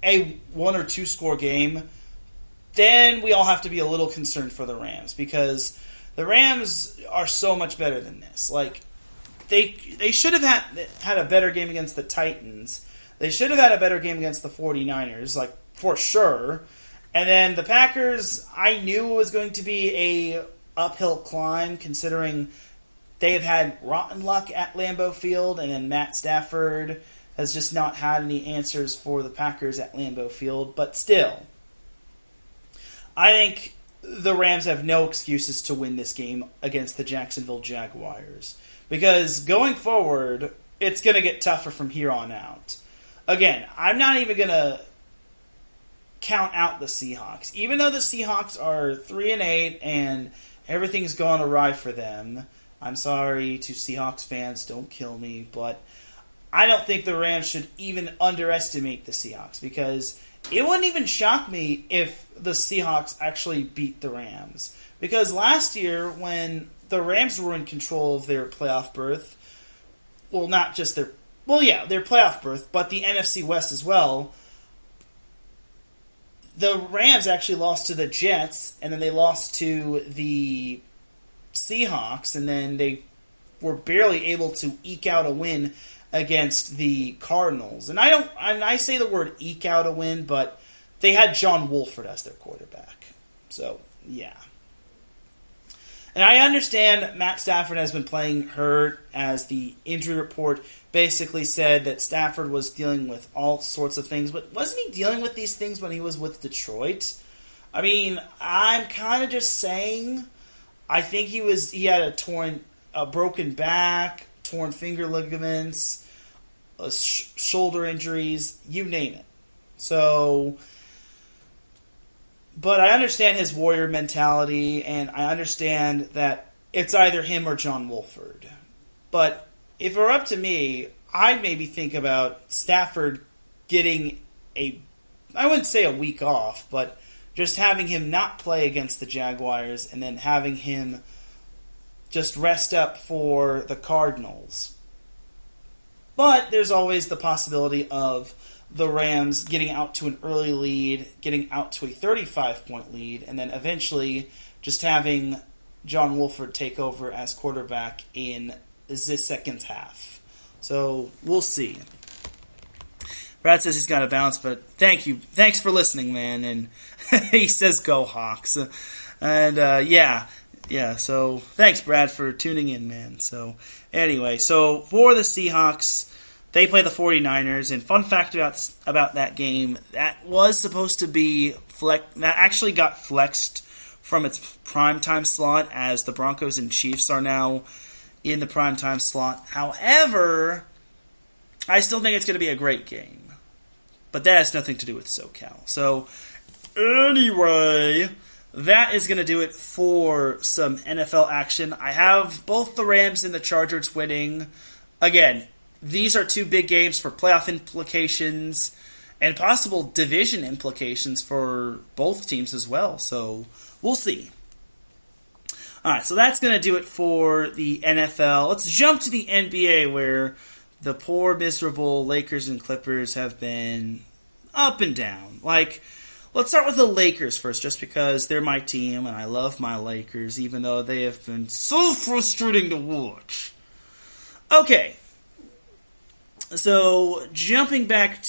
a 1 or 2 score game, then we all have to be a little concerned for the Rams because the Rams are so much better than this. Like, they should have had a better game against the Titans. They should have had a better game against the 49ers, like, for sure. And then the Packers, I knew it was going to be a uphill climb considering they have had rotten luck at Lambeau Field, and then Matt Stafford has just not had any answers for the Packers at Lambeau Field. But still, I think the Rams have no excuses to win this game against the Jacksonville Jaguars. Because going forward, it's going to get tougher from here on out. Again, I'm not even going to count out the Seahawks. Even though the Seahawks are 3-8 and everything's gone awry for them, I'm sorry to Seahawks fans, don't kill me, but I don't think the Rams should even underestimate the Seahawks because it wouldn't even shock me if the Seahawks actually beat the Rams. Because last year, when the Rams were in control of their playoff berth, well, not just their playoff berth, but the NFC West as well, the Rams actually lost to the Jets, and then they lost to the Seahawks, and then they were barely able to eke out a win against the Cardinals. And I say the word eke out a win, but they had John Wolford as their quarterback. So, yeah. And I understand Matt Stafford has been playing hurt, as the injury report basically said that Stafford was dealing with all sorts of things. But wasn't he dealing with these things when he was with Detroit? I mean, I'm kind of just saying. I think he had a broken back, torn finger ligaments, shoulder injuries, you name it. So, but I understand his warrior mentality, and I understand that it's either him or John Wolford. But if it were up to me, I'd maybe think about Stafford getting I wouldn't say a week off, but just having him not play against the Jaguars and then having him just rest up for the Cardinals. But there's always the possibility of the Rams getting out to an early lead, getting out to a 35-point lead, and then eventually just having John Wolford take over as quarterback in the second half. So we'll see. Brad says he's got to bounce, but thank you. Thanks for listening, man. And he says go Hawks. And yeah, so thanks, Brad, for tuning in, man. So anyway, so for the Seahawks, they play the 49ers, and fun fact about that game, that was supposed to be that actually got flexed from its primetime slot, as the Broncos and Chiefs are now in the primetime slot. However, I still think it's going to be a great game. But that has nothing to do with SoCal. So, anyway, that is going to do it for some NFL action. I have both the Rams and the Chargers winning. Again, these are two big games for playoff implications and possible division implications for both teams as well. So, we'll see. Alright, so that's going to do it for the NFL. Let's jump to the NBA, where the poor, miserable Lakers and Clippers have been up and down. Let's start with the Lakers first, just because they're my team, and I love my Lakers, even though they have been so frustrating to watch. Okay. So, jumping back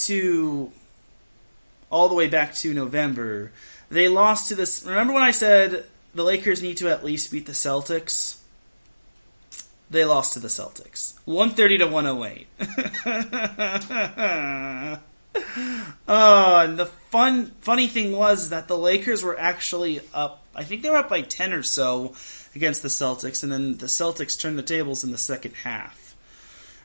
all the way back to November, they lost to this. Remember when I said the Lakers need to at least beat the Celtics? They lost to the Celtics. 130 to 108. And the funny thing was that the Lakers were actually up. I think they were up by 10 or so against the Celtics, and then the Celtics turned the tables in the second half.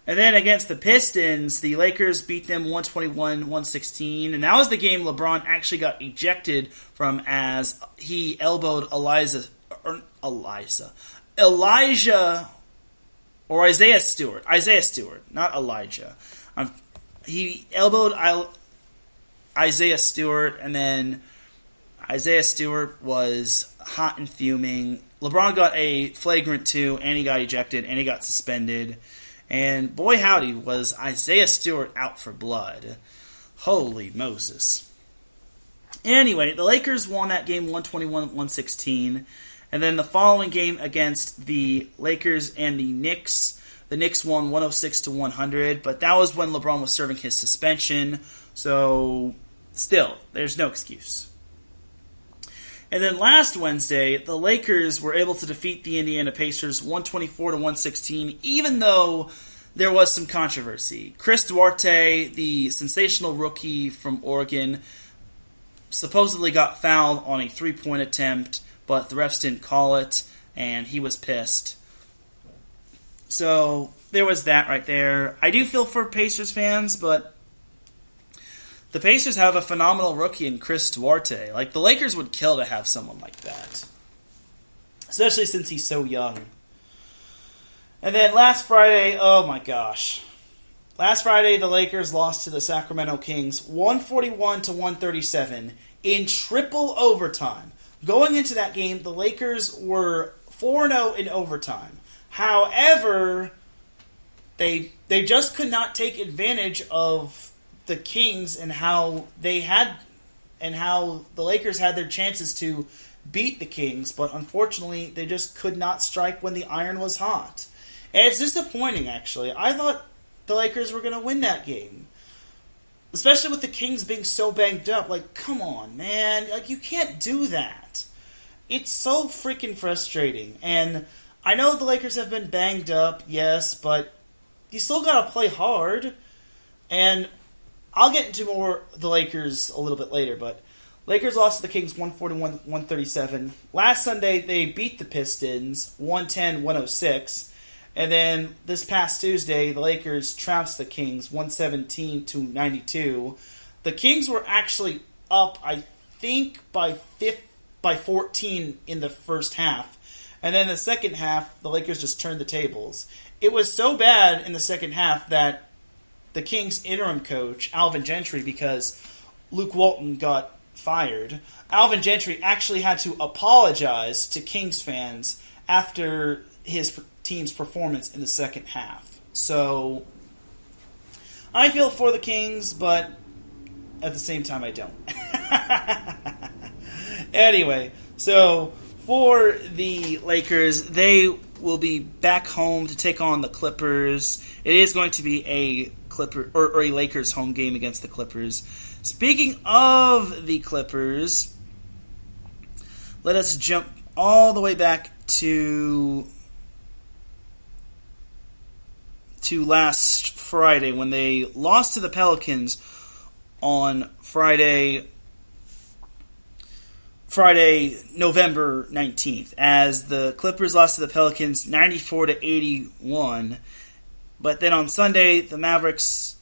And then against the Pistons, the Lakers beat them 121-116, and that was the game LeBron actually got ejected from, as he elbowed Isaiah Stewart, not Elijah. He elbowed Isaiah Stewart, and then Isaiah Stewart was hot and fuming. LeBron got a flagrant 2, and he got ejected, and he got suspended. And boy howdy, was Isaiah Stewart out for blood. Holy Moses. Anyway, the Lakers won that game 121-116. And then the following game against the Lakers and the Knicks won 106-100. But that was when LeBron was serving his suspension. So, still, there's no excuse. And then last Wednesday, the Lakers were able to defeat the Indiana Pacers 124-116, even though there was some controversy. Chris Duarte, the sensational rookie from Oregon, supposedly got fouled on a three-point attempt, but the refs didn't call it, and he was pissed. So there was that right there. I do feel for Pacers fans, but the Pacers have a phenomenal rookie in Chris Duarte. The Lakers would kill to have someone like that, especially since he's so young. And then last Friday, oh my gosh. Last Friday, the Lakers lost to the Sacramento Kings 141-137 in triple overtime. Going into that game, the Lakers were 4-0 in overtime. However, they just could not take advantage of the Kings and how the Lakers had their chances to beat the Kings, but unfortunately they just could not strike when the iron was hot. And it's disappointing, actually. I thought the Lakers were going to win that game, especially with the Kings being so banged up. Come on, man. You can't do that. It's so freaking frustrating. And I know the Lakers have been banged up, yes, but you still got to play hard. And I'll get into more the Lakers a little bit later, but Lakers lost to the Kings 141-137. Last Sunday, they beat the Pistons 110-106. And then this past Tuesday, the Lakers trounced the Kings 117-92. The Kings were actually up, I think, by 14 in the first half. And then in the second half, the Lakers just turned the tables. It was so bad in the second half that the Kings' interim coach, Alvin Gentry, because Luke Walton got fired, Alvin Gentry actually had to apologize to Kings fans after his team's performance in the second half. So I feel for the Kings, but at the same time I don't. Anyway, so for the Lakers, they will be back home to take on the Clippers. It is going to be a a Lakers home game against the Clippers. Speaking of the Clippers, let us jump all the way back to last Friday when they lost to the Pelicans on Friday, November 19th, as the Clippers lost to the Pelicans 94-81. But then on Sunday, the Mavericks,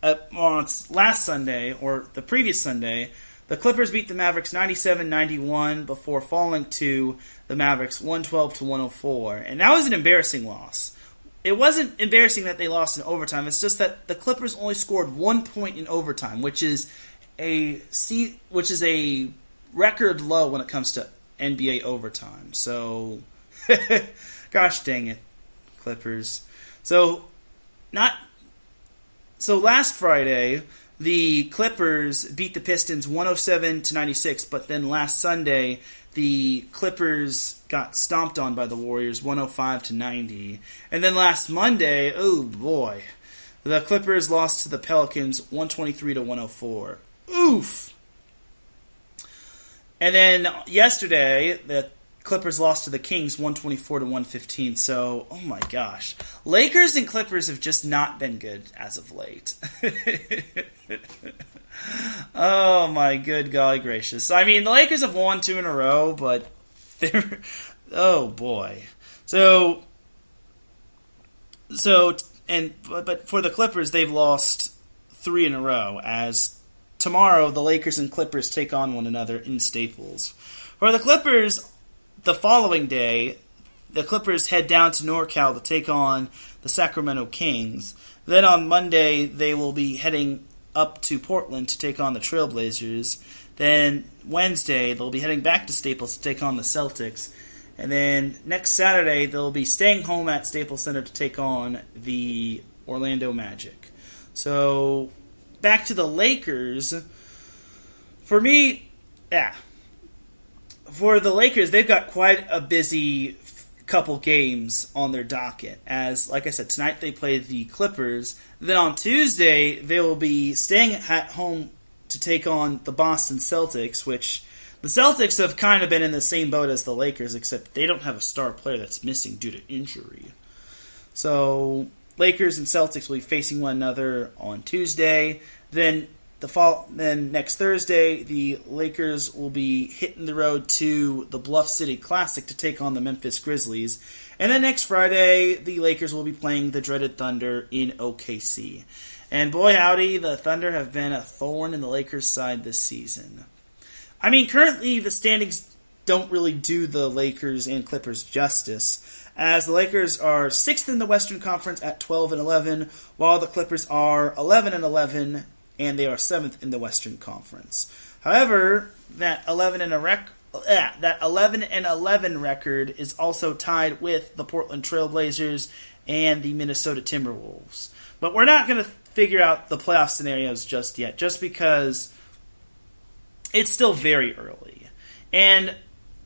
last Sunday, or the previous Sunday, the Clippers beat the Mavericks 97-91 before falling to the Mavericks 112-104. And that was an embarrassing loss. It wasn't embarrassing that they lost in overtime. It's just that the Clippers only scored 1 point in overtime, which is a record low when it comes to NBA overtime. So, gosh dang it, Clippers. So last Friday, the Clippers beat the Pistons 107-96, but then last Sunday, the Clippers got stomped on by the Warriors 105-90. And then last Monday, oh boy, the Clippers lost to the Pelicans 123-104. Oof! And then yesterday, the Clippers lost to the Kings 124-115. So, oh my gosh. Lakers and Clippers have just not been good as of late. Oh my good golly gracious. I mean, the Lakers have won 2 in a row, but they're... Oh boy. But for the Clippers, they've lost 3 in a row, as tomorrow the Lakers and Clippers take on one another in Staples. For the Clippers, the following day, the Clippers head down to NorCal to take on the Sacramento Kings. Then on Monday, they will be heading up to Portland to take on the Trailblazers. Then Wednesday, they'll be heading back to Staples to take on the Celtics. And then next Saturday, they'll be staying home at Staples Center to take on the Orlando Magic. So, back to the Lakers. For me, for the Lakers, they've got quite a busy couple games on their docket. As, like I said, tonight they play the Clippers. Then on Tuesday, they will be staying at home to take on the Boston Celtics, which the Celtics have kind of been in the same boat as the Lakers, except they don't have a star player that's missing due to injury. So, Lakers and Celtics will be facing one another on Tuesday. Then next Thursday, the Lakers will be hitting the road to the Bluff City Classic to take on the Memphis Grizzlies. And then next Friday, the Lakers will be playing the dreaded Thunder in OKC. And boy howdy, the Thunder have been a thorn in the Lakers' side this season. I mean, currently the standings don't really do the Lakers and Clippers justice, as the Lakers are 6th in the Western Conference at 12-11, while the Clippers are 11-11, and they are 7th in the Western Conference. However, that 11-11 record is also tied with the Portland Trailblazers and the Minnesota Timberwolves. But we're not going to figure out the playoff scenarios just yet, just because it's still very early. And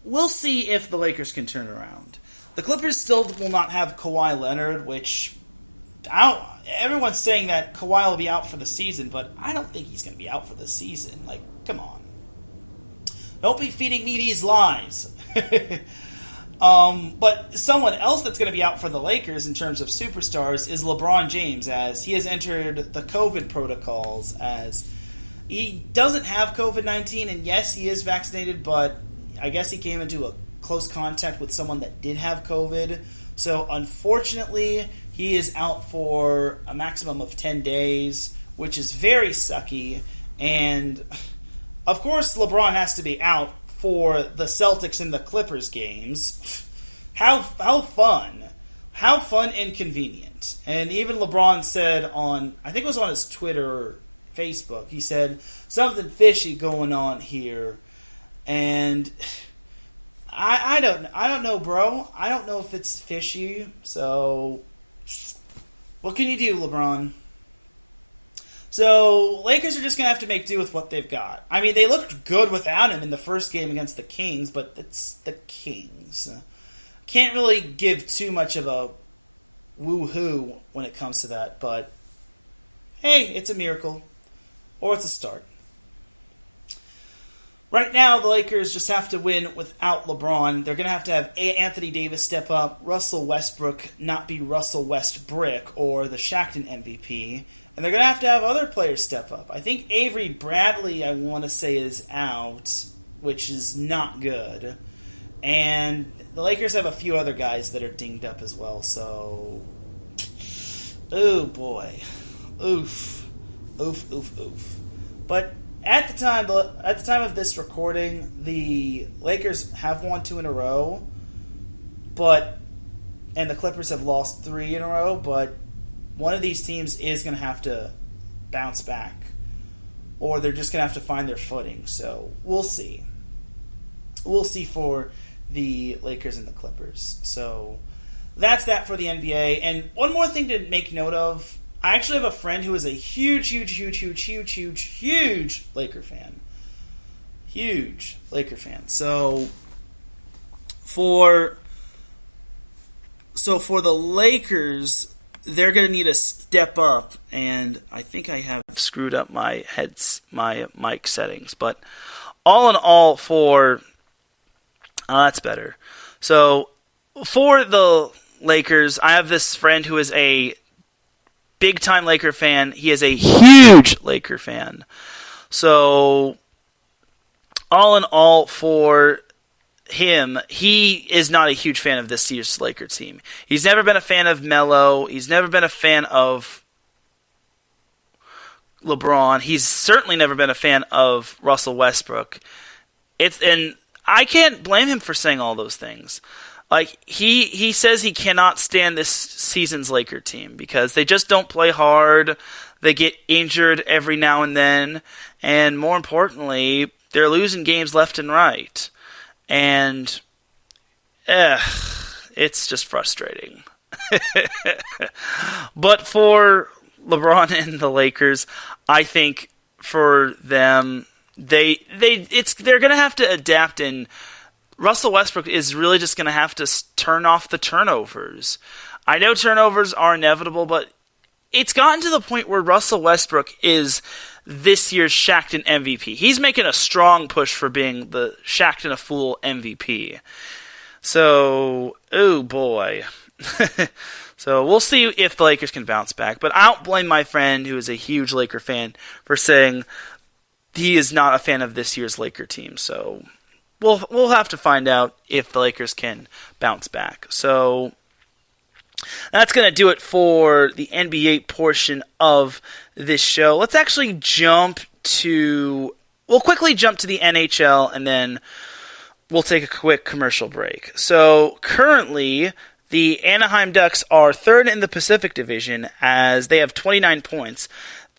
we'll see if the Lakers can turn around. The Clippers still will not have Kawhi Leonard, which everyone's saying that Kawhi will be out for the season, but I don't think he's going to be out for the season. Like, come on. Don't be feeding me these lies. But someone else that's going to be out for the Lakers in terms of superstars is LeBron James, as he has entered the COVID protocols, as he doesn't have COVID-19, and yes, he is vaccinated, but I guess he came into a close contact with someone that did have COVID. So, unfortunately, he is out for a maximum of 10 days, which is very sucky. And, of course, LeBron has to be out for the Celtics and the Clippers games. How fun. How fun and convenient. And even LeBron said on, I think it was on his Twitter or Facebook, he said, something fishy going on here. And I don't know, bro. I don't know if it's fishy. So, what can you do, LeBron? So, Lakers are just going to have to make do with what they've got. I mean, they looked good without him in the first game against the Kings, but it's the Kings. Can't really give too much of a woo-hoo when it comes to that, but hey, it's a miracle. Or it's a start. Right now, the Lakers just have to win without LeBron. They're going to have Anthony Davis step up, Russell Westbrook not be Russell Westbrick or the Shackton MVP, and they're going to have other players step up. I think Avery Bradley, I want to say, is out, which is not good. And the Lakers have a few other guys that are dinged up as well, so... oh, boy. Oof. Oof, oof, oof. But at the time of this recording, the Lakers have won 2 in a row, and the Clippers have lost 3 in a row, but one of these teams is going to have to bounce back, or they're just going to have to find their footing. So we'll see. We'll see for the Lakers and the Clippers. So that's that for the NBA. And one more thing to make note of. I actually have a friend who is a huge Laker fan. Huge Laker fan. So for the Lakers, they're going to need to step up, and I think I have screwed up my mic settings. But all in all, that's better. So for the Lakers, I have this friend who is a big-time Laker fan. He is a huge Laker fan. So, all in all, for him, he is not a huge fan of this year's Laker team. He's never been a fan of Melo. He's never been a fan of LeBron. He's certainly never been a fan of Russell Westbrook. And I can't blame him for saying all those things. Like, he says he cannot stand this season's Laker team because they just don't play hard, they get injured every now and then, and more importantly, they're losing games left and right. And, it's just frustrating. But for LeBron and the Lakers, I think for them, they're going to have to adapt, and Russell Westbrook is really just going to have to turn off the turnovers. I know turnovers are inevitable, but it's gotten to the point where Russell Westbrook is this year's Shackton MVP. He's making a strong push for being the Shackton a Fool MVP. So, oh boy. So we'll see if the Lakers can bounce back. But I don't blame my friend, who is a huge Laker fan, for saying he is not a fan of this year's Laker team. So we'll have to find out if the Lakers can bounce back. So that's going to do it for the NBA portion of this show. Let's actually we'll quickly jump to the NHL, and then we'll take a quick commercial break. So currently, the Anaheim Ducks are third in the Pacific Division as they have 29 points.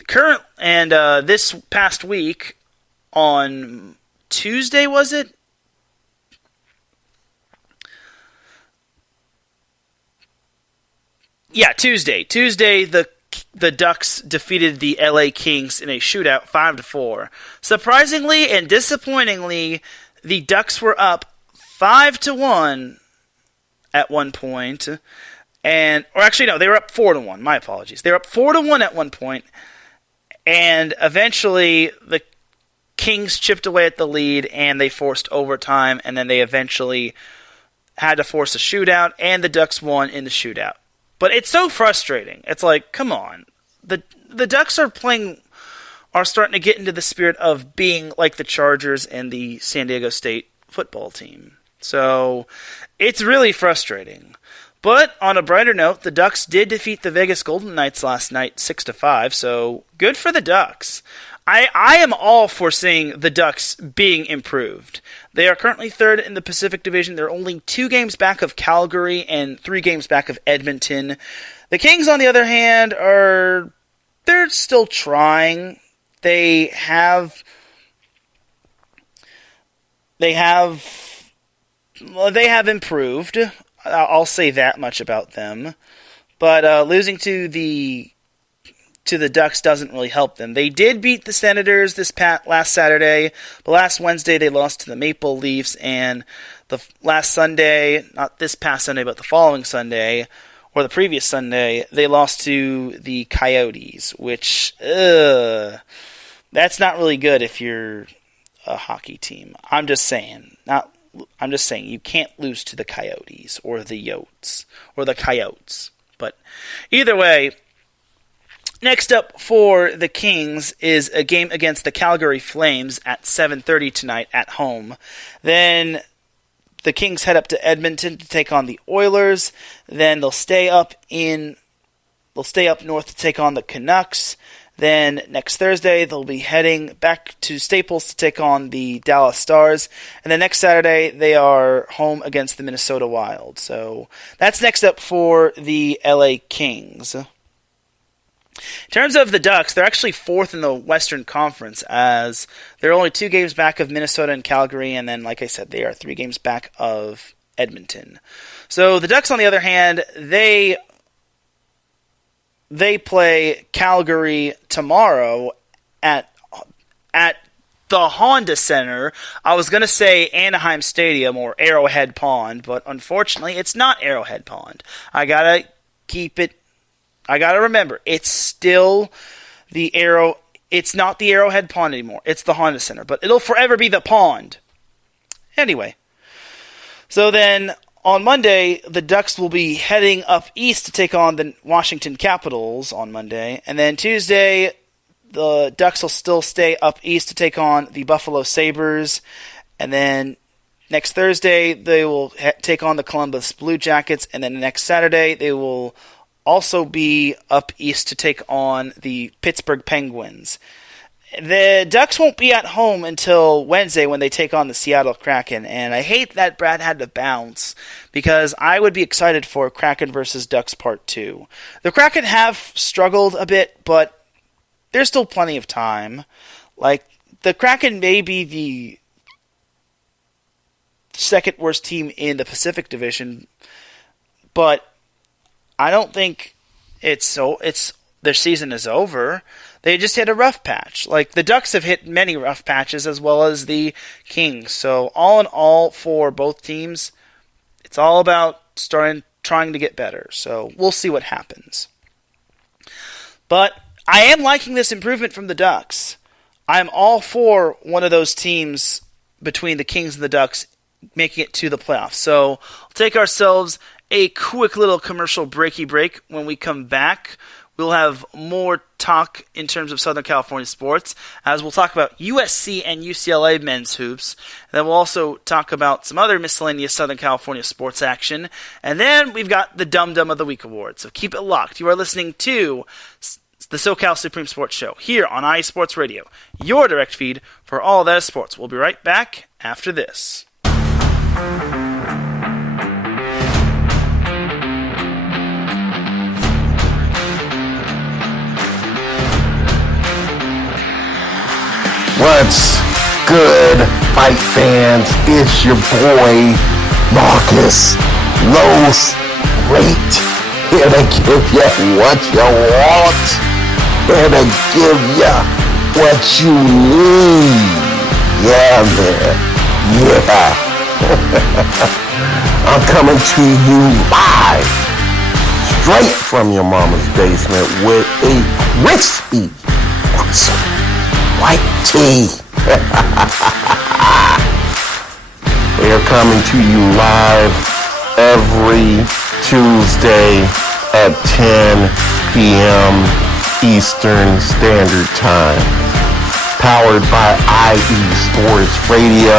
This past week, on Tuesday, was it? Yeah, Tuesday. Tuesday, the Ducks defeated the LA Kings in a shootout 5-4. Surprisingly and disappointingly, the Ducks were up 5-1 at one point. They were up 4-1. My apologies. They were up 4-1 at one point, and eventually the Kings chipped away at the lead, and they forced overtime, and then they eventually had to force a shootout, and the Ducks won in the shootout. But it's so frustrating. It's like, come on. The Ducks are starting to get into the spirit of being like the Chargers and the San Diego State football team. So it's really frustrating. But on a brighter note, the Ducks did defeat the Vegas Golden Knights last night 6-5, so good for the Ducks. I am all for seeing the Ducks being improved. They are currently third in the Pacific Division. They're only 2 games back of Calgary and 3 games back of Edmonton. The Kings, on the other hand, they're still trying. They have they have improved. I'll say that much about them. But losing to the Ducks doesn't really help them. They did beat the Senators last Saturday, but last Wednesday they lost to the Maple Leafs, and the last Sunday, not this past Sunday, but the following Sunday, or the previous Sunday, they lost to the Coyotes, which, that's not really good if you're a hockey team. I'm just saying you can't lose to the Coyotes or the Yotes or the Coyotes. But either way, next up for the Kings is a game against the Calgary Flames at 7:30 tonight at home. Then the Kings head up to Edmonton to take on the Oilers. Then they'll stay up north to take on the Canucks. Then next Thursday they'll be heading back to Staples to take on the Dallas Stars. And then next Saturday they are home against the Minnesota Wild. So that's next up for the LA Kings. In terms of the Ducks, they're actually fourth in the Western Conference, as they're only 2 games back of Minnesota and Calgary, and then, like I said, they are 3 games back of Edmonton. So the Ducks, on the other hand, they play Calgary tomorrow at the Honda Center. I was going to say Anaheim Stadium or Arrowhead Pond, but unfortunately it's not Arrowhead Pond. I got to remember, it's still it's not the Arrowhead Pond anymore. It's the Honda Center, but it'll forever be the pond. Anyway, so then on Monday, the Ducks will be heading up east to take on the Washington Capitals on Monday. And then Tuesday, the Ducks will still stay up east to take on the Buffalo Sabres. And then next Thursday, they will take on the Columbus Blue Jackets. And then next Saturday, they will also be up east to take on the Pittsburgh Penguins. The Ducks won't be at home until Wednesday when they take on the Seattle Kraken, and I hate that Brad had to bounce because I would be excited for Kraken versus Ducks Part 2. The Kraken have struggled a bit, but there's still plenty of time. Like, the Kraken may be the second worst team in the Pacific Division, but I don't think their season is over. They just hit a rough patch. Like, the Ducks have hit many rough patches as well as the Kings. So, all in all, for both teams, it's all about trying to get better. So, we'll see what happens. But I am liking this improvement from the Ducks. I'm all for one of those teams between the Kings and the Ducks making it to the playoffs. So, we'll take ourselves a quick little commercial breaky break. When we come back, we'll have more talk in terms of Southern California sports, as we'll talk about USC and UCLA men's hoops. And then we'll also talk about some other miscellaneous Southern California sports action. And then we've got the Dum Dum of the Week award. So keep it locked. You are listening to the SoCal Supreme Sports Show here on iSports Radio, your direct feed for all that is sports. We'll be right back after this. What's good, fight fans? It's your boy, Marcus Los Great, here to give ya what you want, here to give ya what you need. Yeah, man. Yeah. I'm coming to you live, straight from your mama's basement with a crispy, awesome white tea. They're coming to you live every Tuesday at 10 p.m. Eastern Standard Time. Powered by IE Sports Radio,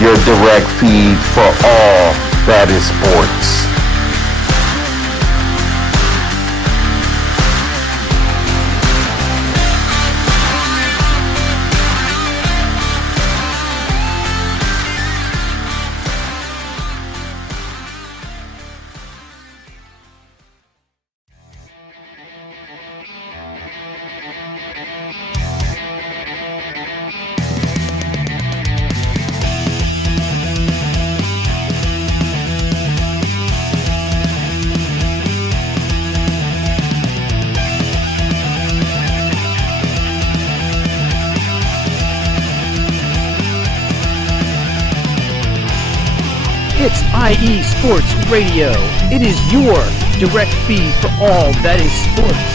your direct feed for all that is sports. IE Sports Radio. It is your direct feed for all that is sports.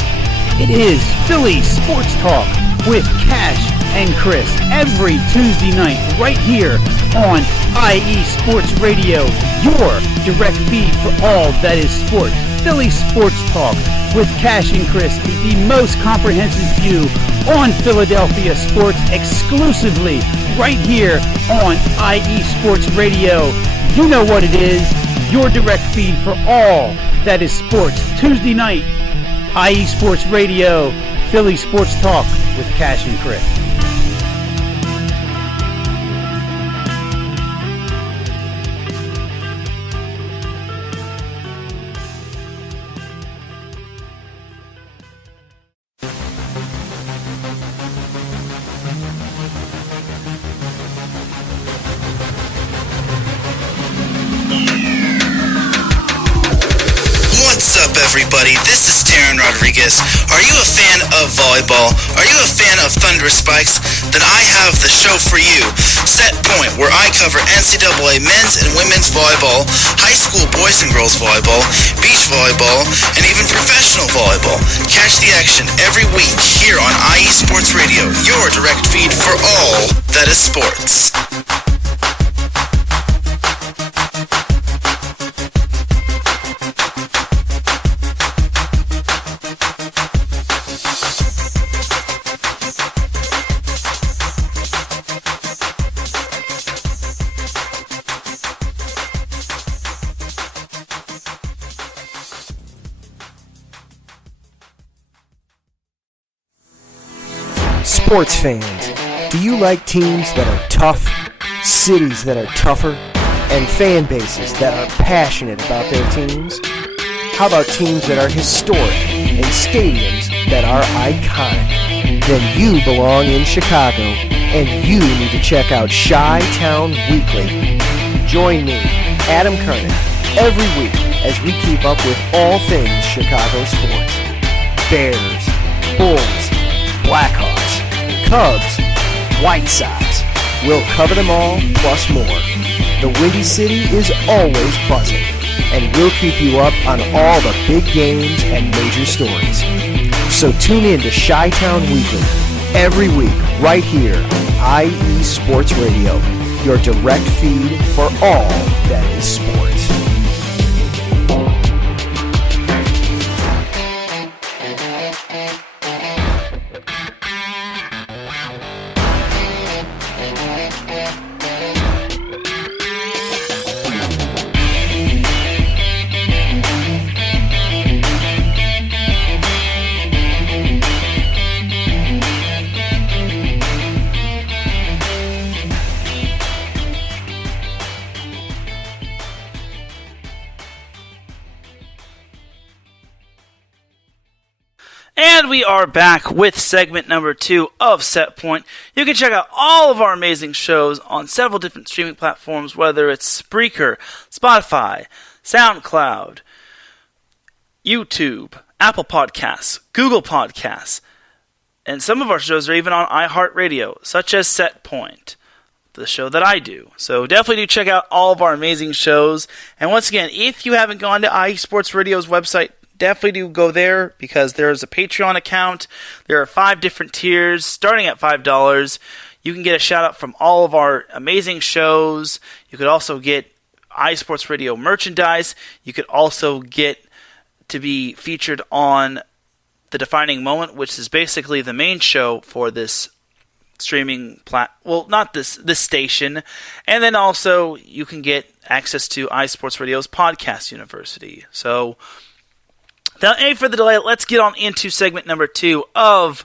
It is Philly Sports Talk with Cash and Chris every Tuesday night right here on IE Sports Radio, your direct feed for all that is sports. Philly Sports Talk with Cash and Chris is the most comprehensive view on Philadelphia sports exclusively right here on IE Sports Radio. You know what it is, your direct feed for all that is sports. Tuesday night, IE Sports Radio, Philly Sports Talk with Cash and Chris. Everybody, this is Teran Rodriguez. Are you a fan of volleyball? Are you a fan of thunderous spikes? Then I have the show for you, Set Point, where I cover NCAA men's and women's volleyball, high school boys and girls volleyball, beach volleyball, and even professional volleyball. Catch the action every week here on IE Sports Radio, your direct feed for all that is sports. Sports fans, do you like teams that are tough, cities that are tougher, and fan bases that are passionate about their teams? How about teams that are historic and stadiums that are iconic? Then you belong in Chicago, and you need to check out Chi-Town Weekly. Join me, Adam Kernan, every week as we keep up with all things Chicago sports. Bears, Bulls, Blackhawks, Cubs, White Sox. We'll cover them all, plus more. The Windy City is always buzzing, and we'll keep you up on all the big games and major stories. So tune in to Chi-Town Weekly every week right here on IE Sports Radio, your direct feed for all that is sports. And we are back with segment number 2 of Set Point. You can check out all of our amazing shows on several different streaming platforms, whether it's Spreaker, Spotify, SoundCloud, YouTube, Apple Podcasts, Google Podcasts, and some of our shows are even on iHeartRadio, such as Set Point, the show that I do. So definitely do check out all of our amazing shows. And once again, if you haven't gone to IE Sports Radio's website, definitely do go there because there's a Patreon account. There are 5 different tiers starting at $5. You can get a shout out from all of our amazing shows. You could also get iSports Radio merchandise. You could also get to be featured on The Defining Moment, which is basically the main show for this streaming not this station. And then also you can get access to iSports Radio's Podcast University. So without any further delay, let's get on into segment number 2 of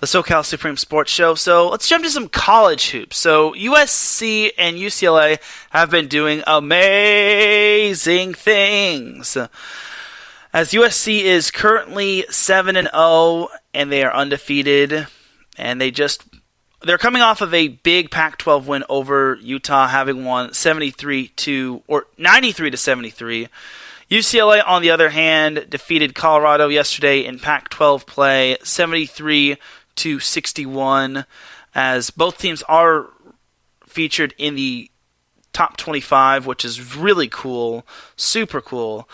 the SoCal Supreme Sports Show. So let's jump to some college hoops. So USC and UCLA have been doing amazing things. As USC is currently 7-0 and they are undefeated, and they're coming off of a big Pac-12 win over Utah, having won 93 to 73. UCLA, on the other hand, defeated Colorado yesterday in Pac-12 play, 73-61, as both teams are featured in the top 25, which is really cool, super cool.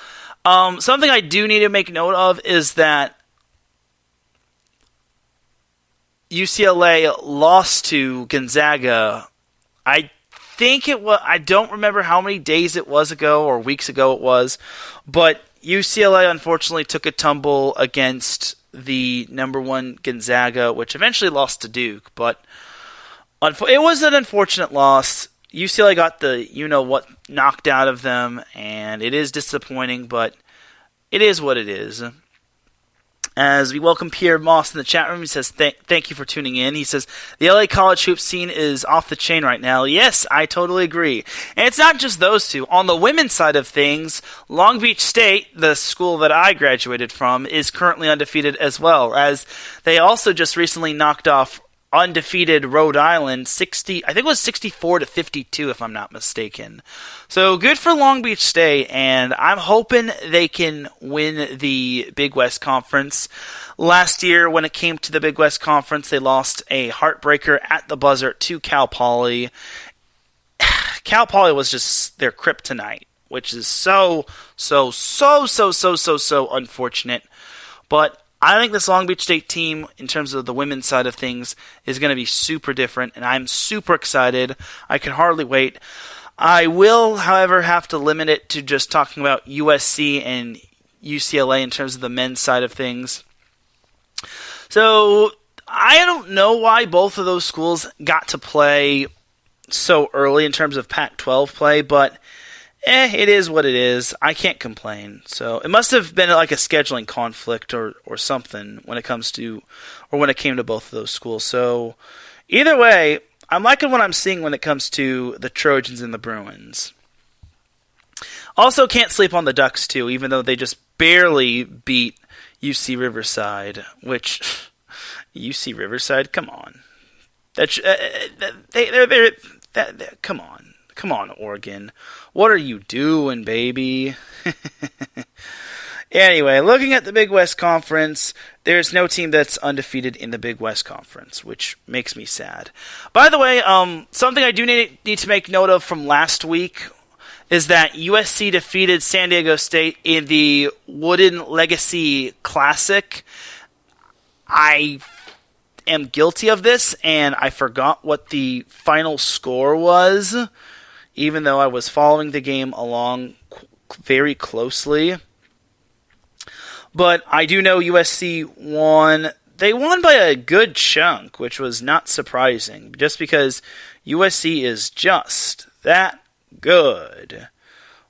Something I do need to make note of is that UCLA lost to Gonzaga. I don't remember how many days it was ago or weeks ago it was, but UCLA unfortunately took a tumble against the number 1 Gonzaga, which eventually lost to Duke, but it was an unfortunate loss. UCLA got the you-know-what knocked out of them, and it is disappointing, but it is what it is. As we welcome Pierre Moss in the chat room, he says, thank you for tuning in. He says, the LA college hoop scene is off the chain right now. Yes, I totally agree. And it's not just those two. On the women's side of things, Long Beach State, the school that I graduated from, is currently undefeated as well, as they also just recently knocked off undefeated Rhode Island 64-52 if I'm not mistaken. So good for Long Beach State, and I'm hoping they can win the Big West Conference. Last year when it came to the Big West Conference, they lost a heartbreaker at the buzzer to Cal Poly. Cal Poly was just their kryptonite, which is so unfortunate. But I think this Long Beach State team, in terms of the women's side of things, is going to be super different, and I'm super excited. I can hardly wait. I will, however, have to limit it to just talking about USC and UCLA in terms of the men's side of things. So, I don't know why both of those schools got to play so early in terms of Pac-12 play, but it is what it is. I can't complain. So it must have been like a scheduling conflict or something when it came to both of those schools. So either way, I'm liking what I'm seeing when it comes to the Trojans and the Bruins. Also, can't sleep on the Ducks too, even though they just barely beat UC Riverside. Which UC Riverside, come on, come on, Oregon. What are you doing, baby? Anyway, looking at the Big West Conference, there's no team that's undefeated in the Big West Conference, which makes me sad. By the way, something I do need to make note of from last week is that USC defeated San Diego State in the Wooden Legacy Classic. I am guilty of this, and I forgot what the final score was, even though I was following the game along very closely. But I do know USC won. They won by a good chunk, which was not surprising, just because USC is just that good.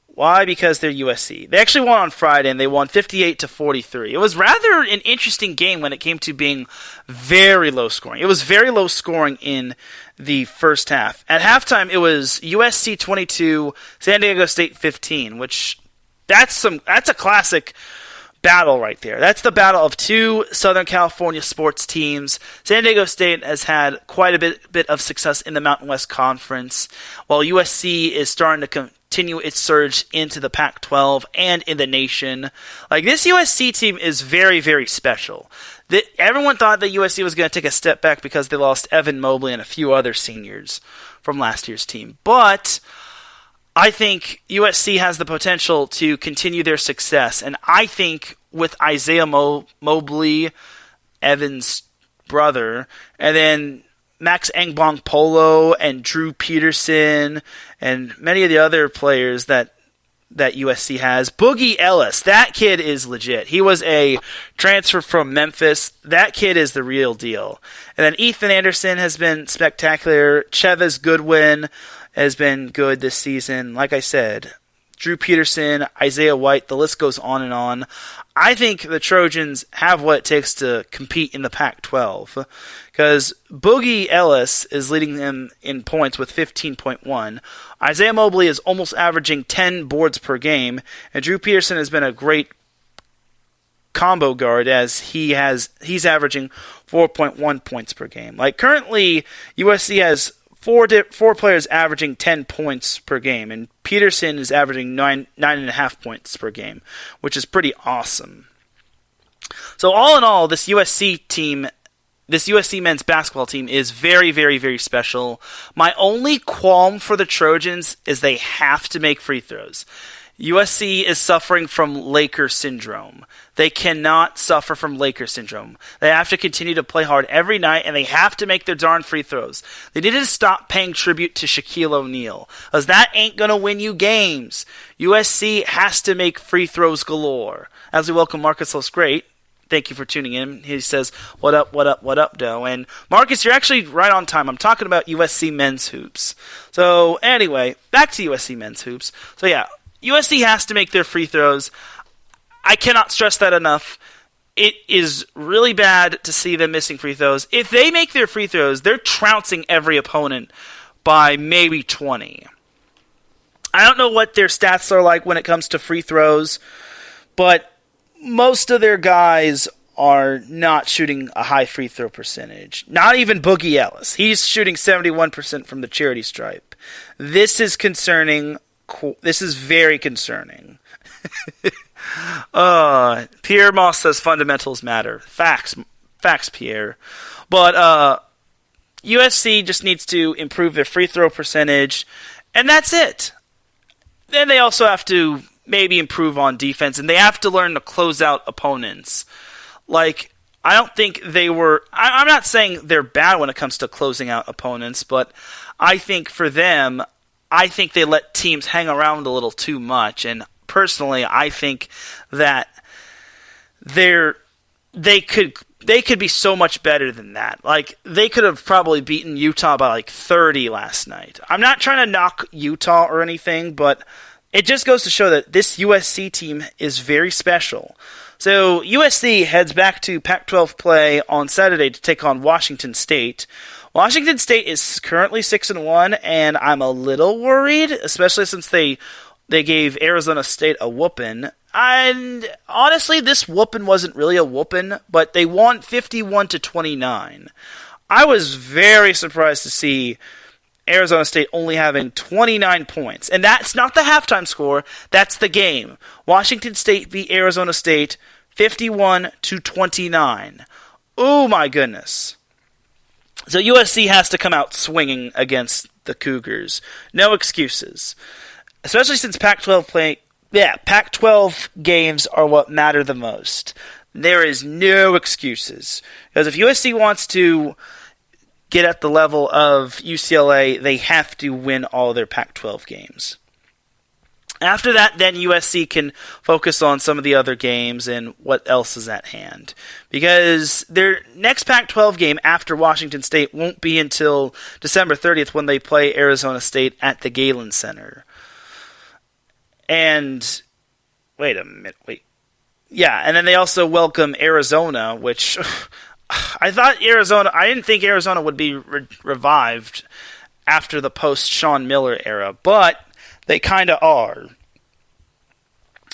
Why? Because they're USC. They actually won on Friday, and they won 58-43. It was rather an interesting game when it came to being very low scoring. It was very low scoring in the first half. At halftime, it was USC 22, San Diego State 15, which that's a classic battle right there. That's the battle of two Southern California sports teams. San Diego State has had quite a bit of success in the Mountain West Conference, while USC is starting to continue its surge into the Pac-12 and in the nation. Like, this USC team is very, very special. Everyone thought that USC was going to take a step back because they lost Evan Mobley and a few other seniors from last year's team. But I think USC has the potential to continue their success. And I think with Isaiah Mobley, Evan's brother, and then Max Engbong Polo and Drew Peterson and many of the other players that USC has. Boogie Ellis, that kid is legit. He was a transfer from Memphis. That kid is the real deal. And then Ethan Anderson has been spectacular. Chavez Goodwin has been good this season. Like I said, Drew Peterson, Isaiah White, the list goes on and on. I think the Trojans have what it takes to compete in the Pac-12 because Boogie Ellis is leading them in points with 15.1. Isaiah Mobley is almost averaging 10 boards per game, and Drew Peterson has been a great combo guard as he's averaging 4.1 points per game. Like, currently, USC has four players averaging 10 points per game, and Peterson is averaging 9.5 points per game, which is pretty awesome. So all in all, this USC team this USC men's basketball team is very, very, very special. My only qualm for the Trojans is they have to make free throws. USC is suffering from Laker syndrome. They cannot suffer from Laker syndrome. They have to continue to play hard every night, and they have to make their darn free throws. They need to stop paying tribute to Shaquille O'Neal, because that ain't going to win you games. USC has to make free throws galore. As we welcome Marcus Lewis Great. Thank you for tuning in. He says, what up, Doe? And Marcus, you're actually right on time. I'm talking about USC men's hoops. So anyway, back to USC men's hoops. So yeah, USC has to make their free throws. I cannot stress that enough. It is really bad to see them missing free throws. If they make their free throws, they're trouncing every opponent by maybe 20. I don't know what their stats are like when it comes to free throws, but most of their guys are not shooting a high free throw percentage. Not even Boogie Ellis. He's shooting 71% from the charity stripe. This is concerning. This is very concerning. Pierre Moss says fundamentals matter. Facts, Pierre. But USC just needs to improve their free throw percentage, and that's it. Then they also have to maybe improve on defense, and they have to learn to close out opponents. Like, I don't think they were... I'm not saying they're bad when it comes to closing out opponents, but I think for them, I think they let teams hang around a little too much, and personally, I think that they could be so much better than that. Like, they could have probably beaten Utah by like 30 last night. I'm not trying to knock Utah or anything, but it just goes to show that this USC team is very special. So USC heads back to Pac-12 play on Saturday to take on Washington State. Washington State is currently 6-1, and I'm a little worried, especially since they gave Arizona State a whooping. And honestly, this whooping wasn't really a whooping, but they won 51-29. I was very surprised to see Arizona State only having 29 points. And that's not the halftime score, that's the game. Washington State beat Arizona State 51-29. Oh my goodness. So USC has to come out swinging against the Cougars. No excuses. Especially since Pac-12 games are what matter the most. There is no excuses. Because if USC wants to get at the level of UCLA, they have to win all their Pac-12 games. After that, then USC can focus on some of the other games and what else is at hand. Because their next Pac-12 game after Washington State won't be until December 30th when they play Arizona State at the Galen Center. And, yeah, and then they also welcome Arizona, which I didn't think Arizona would be revived after the post-Sean Miller era, but they kind of are.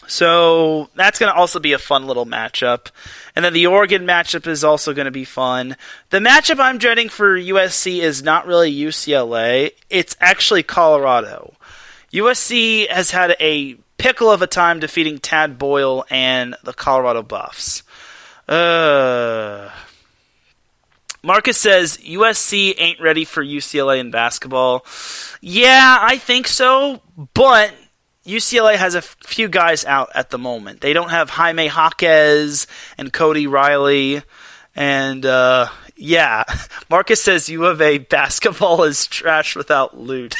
So that's going to also be a fun little matchup. And then the Oregon matchup is also going to be fun. The matchup I'm dreading for USC is not really UCLA. It's actually Colorado. USC has had a pickle of a time defeating Tad Boyle and the Colorado Buffs. Marcus says, USC ain't ready for UCLA in basketball. Yeah, I think so, but UCLA has a few guys out at the moment. They don't have Jaime Jaquez and Cody Riley, and yeah. Marcus says, U of A basketball is trash without loot.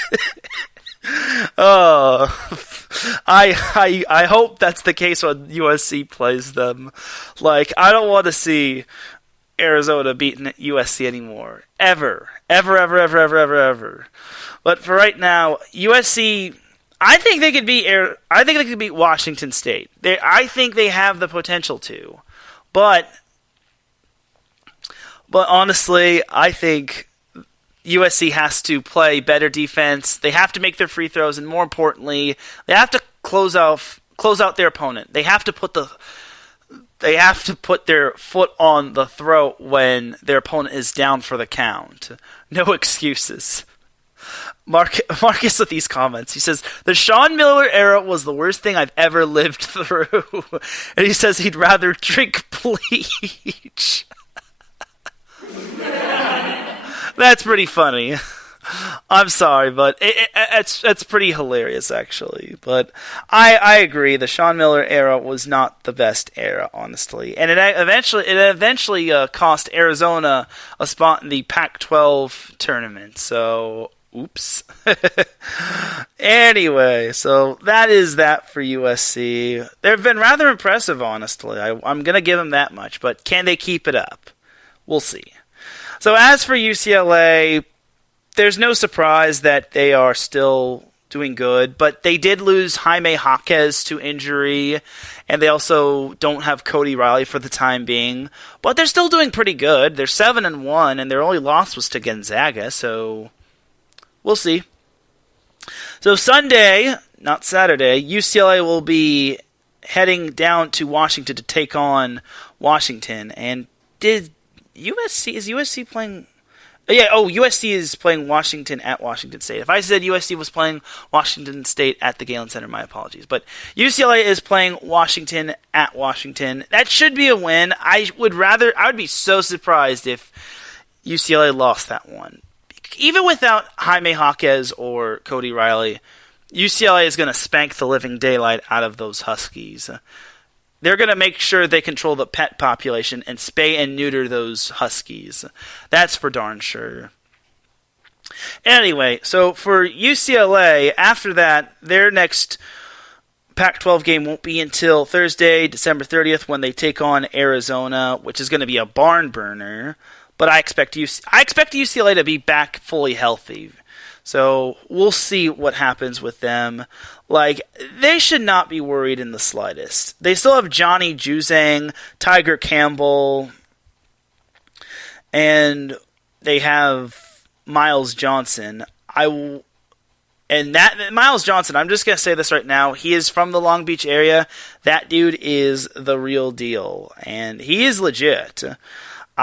I hope that's the case when USC plays them. Like, I don't want to see Arizona beating USC anymore. Ever. But for right now, USC, I think they could beat Washington State. I think they have the potential to. But honestly, I think USC has to play better defense. They have to make their free throws, and more importantly, they have to close out their opponent. They have to put their foot on the throat when their opponent is down for the count. No excuses. Marcus with these comments. He says, the Sean Miller era was the worst thing I've ever lived through. And he says he'd rather drink bleach. That's pretty funny. I'm sorry, but it's pretty hilarious, actually. But I agree. The Sean Miller era was not the best era, honestly, and it eventually cost Arizona a spot in the Pac-12 tournament. So, oops. Anyway, so that is that for USC. They've been rather impressive, honestly. I'm gonna give them that much, but can they keep it up? We'll see. So as for UCLA, there's no surprise that they are still doing good, but they did lose Jaime Jaquez to injury, and they also don't have Cody Riley for the time being, but they're still doing pretty good. They're 7-1, and their only loss was to Gonzaga, so we'll see. So Sunday, not Saturday, UCLA will be heading down to Washington to take on Washington, and is USC playing? USC is playing Washington at Washington State. If I said USC was playing Washington State at the Galen Center, my apologies. But UCLA is playing Washington at Washington. That should be a win. I would be so surprised if UCLA lost that one. Even without Jaime Jaquez or Cody Riley, UCLA is going to spank the living daylight out of those Huskies. They're going to make sure they control the pet population and spay and neuter those Huskies. That's for darn sure. Anyway, so for UCLA, after that, their next Pac-12 game won't be until Thursday, December 30th, when they take on Arizona, which is going to be a barn burner. But I expect UCLA to be back fully healthy. So we'll see what happens with them. Like, they should not be worried in the slightest. They still have Johnny Juzang, Tiger Campbell, and they have Miles Johnson. Miles Johnson, I'm just going to say this right now, he is from the Long Beach area. That dude is the real deal, and he is legit.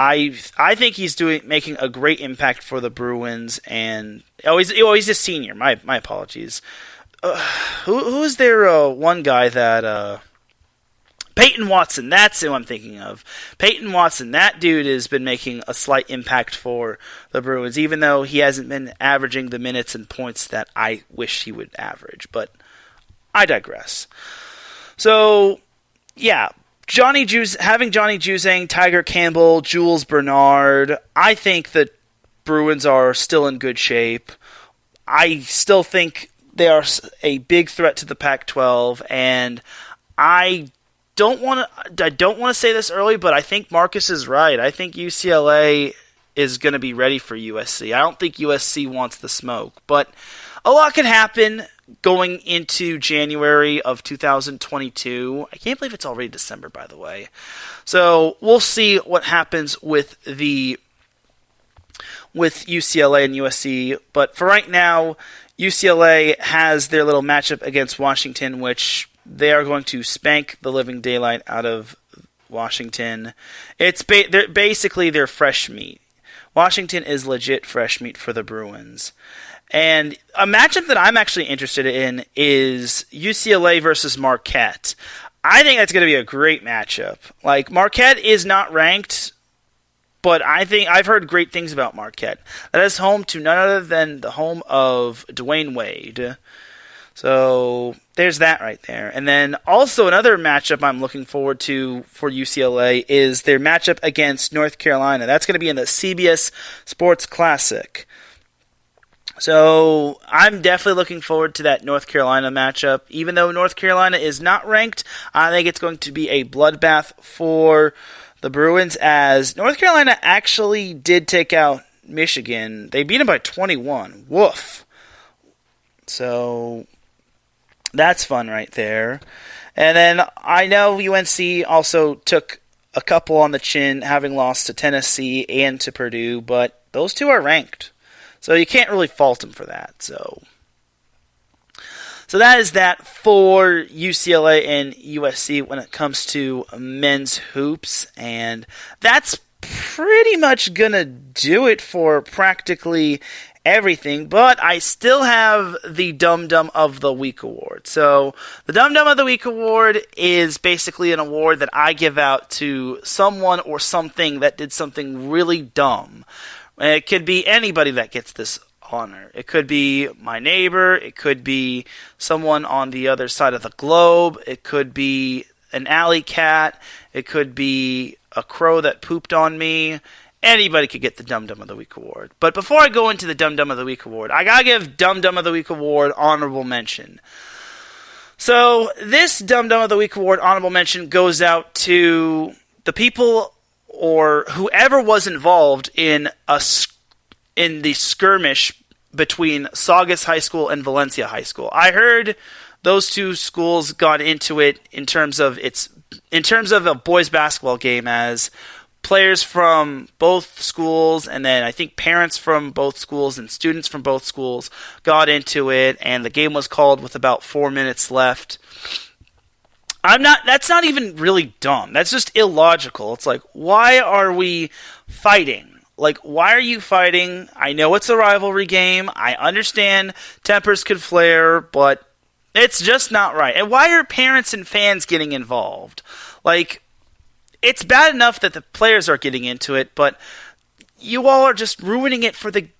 I think he's making a great impact for the Bruins, and he's a senior. My apologies. Who is their one guy that Peyton Watson? That's who I'm thinking of. Peyton Watson. That dude has been making a slight impact for the Bruins, even though he hasn't been averaging the minutes and points that I wish he would average. But I digress. So yeah. Having Johnny Juzang, Tiger Campbell, Jules Bernard, I think the Bruins are still in good shape. I still think they are a big threat to the Pac-12, and I don't want to say this early, but I think Marcus is right. I think UCLA is going to be ready for USC. I don't think USC wants the smoke, but a lot can happen going into January of 2022. I can't believe it's already December, by the way. So we'll see what happens with UCLA and USC. But for right now, UCLA has their little matchup against Washington, which they are going to spank the living daylight out of Washington. They're basically their fresh meat. Washington is legit fresh meat for the Bruins. And a matchup that I'm actually interested in is UCLA versus Marquette. I think that's going to be a great matchup. Like, Marquette is not ranked, but I've heard great things about Marquette. That is home to none other than the home of Dwayne Wade. So there's that right there. And then also another matchup I'm looking forward to for UCLA is their matchup against North Carolina. That's going to be in the CBS Sports Classic. So I'm definitely looking forward to that North Carolina matchup. Even though North Carolina is not ranked, I think it's going to be a bloodbath for the Bruins, as North Carolina actually did take out Michigan. They beat them by 21. Woof. So that's fun right there. And then I know UNC also took a couple on the chin, having lost to Tennessee and to Purdue, but those two are ranked. So you can't really fault them for that. So that is that for UCLA and USC when it comes to men's hoops. And that's pretty much going to do it for practically everything, but I still have the Dum Dum of the Week award. So the Dum Dum of the Week award is basically an award that I give out to someone or something that did something really dumb. It could be anybody that gets this honor. It could be my neighbor. It could be someone on the other side of the globe. It could be an alley cat. It could be a crow that pooped on me. Anybody could get the Dum Dum of the Week award. But before I go into the Dum Dum of the Week award, I gotta give Dum Dum of the Week award honorable mention. So this Dum Dum of the Week award honorable mention goes out to the people or whoever was involved in the skirmish between Saugus High School and Valencia High School. I heard those two schools got into it in terms of a boys basketball game, as players from both schools and then I think parents from both schools and students from both schools got into it, and the game was called with about 4 minutes left. That's not even really dumb. That's just illogical. It's like, why are we fighting? Like, why are you fighting? I know it's a rivalry game. I understand tempers could flare, but it's just not right. And why are parents and fans getting involved? Like, it's bad enough that the players are getting into it, but you all are just ruining it for the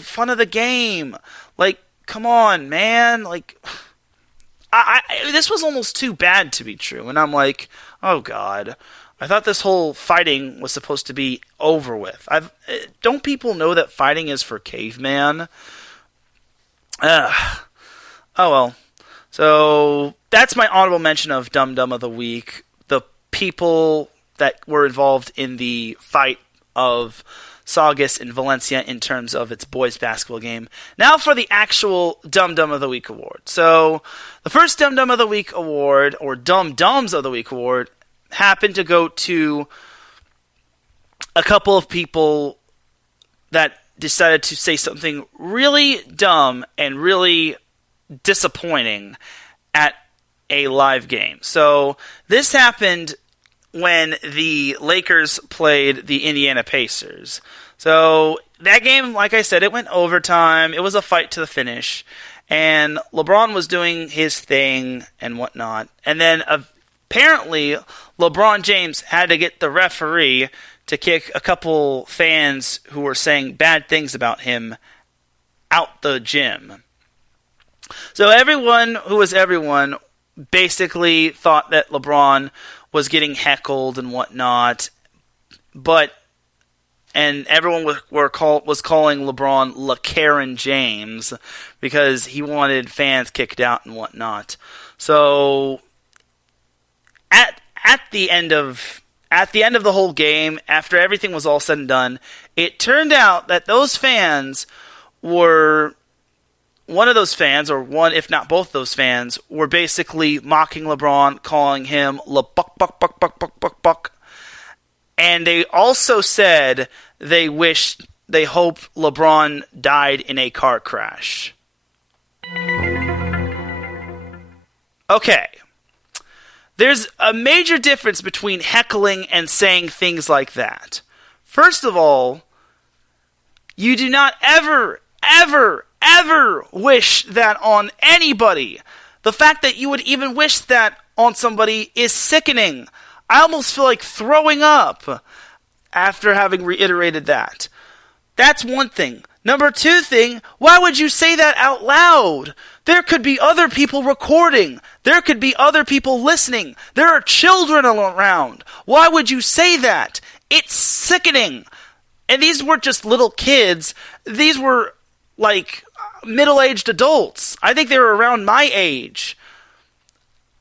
fun of the game. Like, come on, man. Like, this was almost too bad to be true. And I'm like, oh, God. I thought this whole fighting was supposed to be over with. Don't people know that fighting is for caveman? Oh, well. So that's my honorable mention of Dum Dum of the Week. The people that were involved in the fight of Saugus and Valencia in terms of its boys basketball game. Now for the actual Dum Dum of the Week award. So the first Dum Dum of the Week award, or Dum Dums of the Week award, happened to go to a couple of people that decided to say something really dumb and really disappointing at a live game. So this happened when the Lakers played the Indiana Pacers. So that game, like I said, it went overtime. It was a fight to the finish. And LeBron was doing his thing and whatnot. And then apparently LeBron James had to get the referee to kick a couple fans who were saying bad things about him out the gym. So everyone who was everyone basically thought that LeBron was getting heckled and whatnot, and everyone was calling LeBron LeCaren James because he wanted fans kicked out and whatnot. So at the end of the whole game, after everything was all said and done, it turned out that those fans were one of those fans, or one, if not both those fans, were basically mocking LeBron, calling him buck buck buck buck buck buck buck. And they also said they hope LeBron died in a car crash. Okay. There's a major difference between heckling and saying things like that. First of all, you do not ever wish that on anybody. The fact that you would even wish that on somebody is sickening. I almost feel like throwing up after having reiterated that. That's one thing. Number two thing, why would you say that out loud? There could be other people recording. There could be other people listening. There are children around. Why would you say that? It's sickening. And these weren't just little kids. These were like middle-aged adults. I think they were around my age.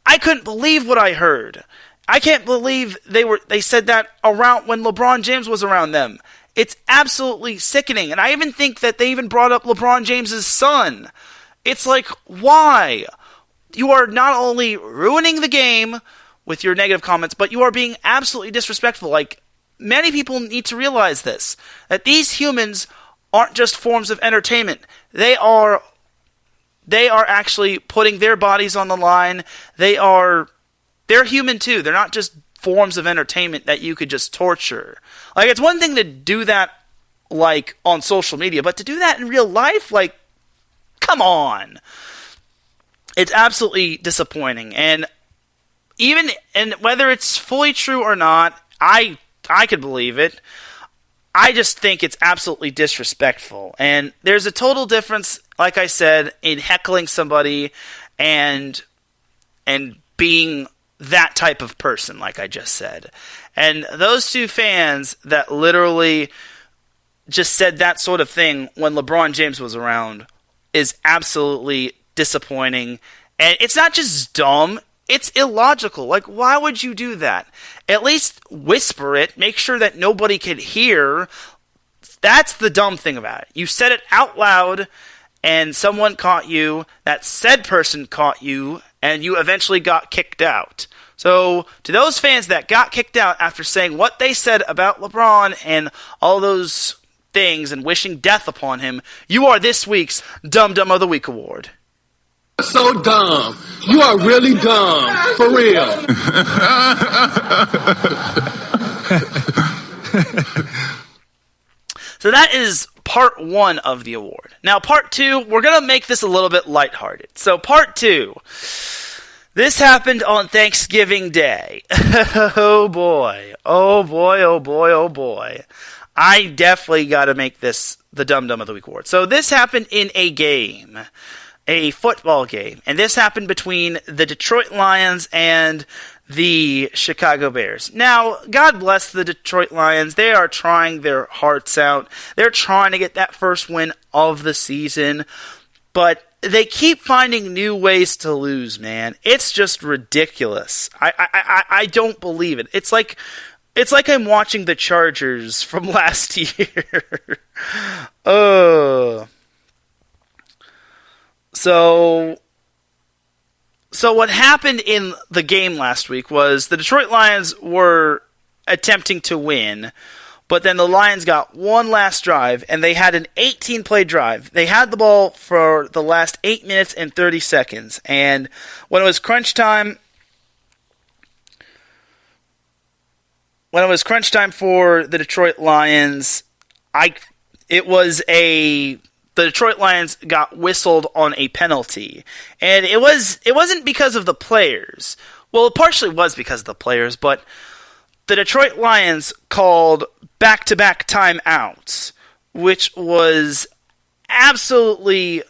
I couldn't believe what I heard. I can't believe they said that around when LeBron James was around them. It's absolutely sickening. And I even think that they even brought up LeBron James's son. It's like, why? You are not only ruining the game with your negative comments, but you are being absolutely disrespectful. Like, many people need to realize this, that these humans aren't just forms of entertainment. They are actually putting their bodies on the line. They're human too. They're not just forms of entertainment that you could just torture. Like, it's one thing to do that like on social media, but to do that in real life, like, come on. It's absolutely disappointing. And whether it's fully true or not, I could believe it. I just think it's absolutely disrespectful. And there's a total difference, like I said, in heckling somebody and being that type of person, like I just said. And those two fans that literally just said that sort of thing when LeBron James was around is absolutely disappointing. And it's not just dumb, it's illogical. Like, why would you do that? At least whisper it, make sure that nobody can hear. That's the dumb thing about it. You said it out loud, and someone caught you, that said person caught you, and you eventually got kicked out. So, to those fans that got kicked out after saying what they said about LeBron and all those things and wishing death upon him, you are this week's Dum Dum of the Week award. So dumb. You are really dumb. For real. So that is part one of the award. Now, part two, we're going to make this a little bit lighthearted. So, part two. This happened on Thanksgiving Day. Oh boy. Oh boy, oh boy, oh boy. I definitely got to make this the Dum Dum of the Week award. So this happened in a game, a football game. And this happened between the Detroit Lions and the Chicago Bears. Now, God bless the Detroit Lions. They are trying their hearts out. They're trying to get that first win of the season. But they keep finding new ways to lose, man. It's just ridiculous. I don't believe it. It's like I'm watching the Chargers from last year. So what happened in the game last week was the Detroit Lions were attempting to win, but then the Lions got one last drive, and they had an 18-play drive. They had the ball for the last 8 minutes and 30 seconds, and when it was crunch time for the Detroit Lions, the Detroit Lions got whistled on a penalty. And it wasn't because of the players. Well, it partially was because of the players, but the Detroit Lions called back-to-back timeouts, which was absolutely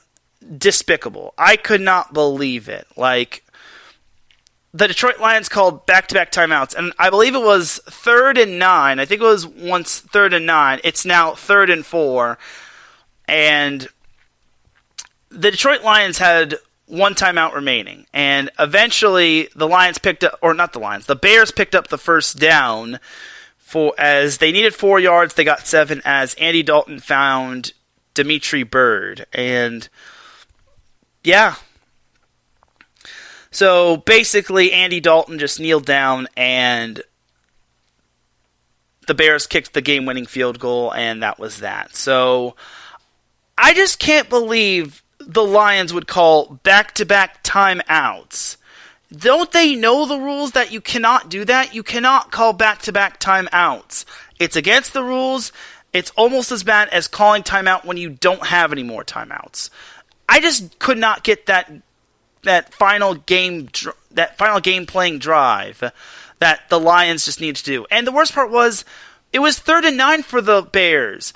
despicable. I could not believe it. Like, the Detroit Lions called back-to-back timeouts, and I believe it was 3rd and 9. I think it was once 3rd and 9. It's now 3rd and 4. And the Detroit Lions had one timeout remaining. And eventually the Bears picked up the first down as they needed 4 yards. They got 7 as Andy Dalton found Dimitri Bird. And yeah. So basically Andy Dalton just kneeled down and the Bears kicked the game-winning field goal, and that was that. So I just can't believe the Lions would call back-to-back timeouts. Don't they know the rules that you cannot do that? You cannot call back-to-back timeouts. It's against the rules. It's almost as bad as calling timeout when you don't have any more timeouts. I just could not get that final game playing drive that the Lions just need to do. And the worst part was, it was 3rd and 9 for the Bears.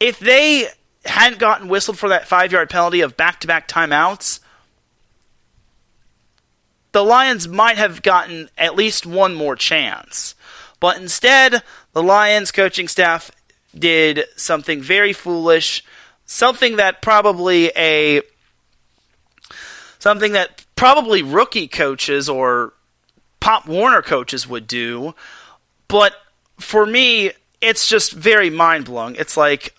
If they hadn't gotten whistled for that 5-yard penalty of back-to-back timeouts, the Lions might have gotten at least one more chance. But instead, the Lions coaching staff did something very foolish, something that probably rookie coaches or Pop Warner coaches would do. But for me, it's just very mind-blowing. It's like,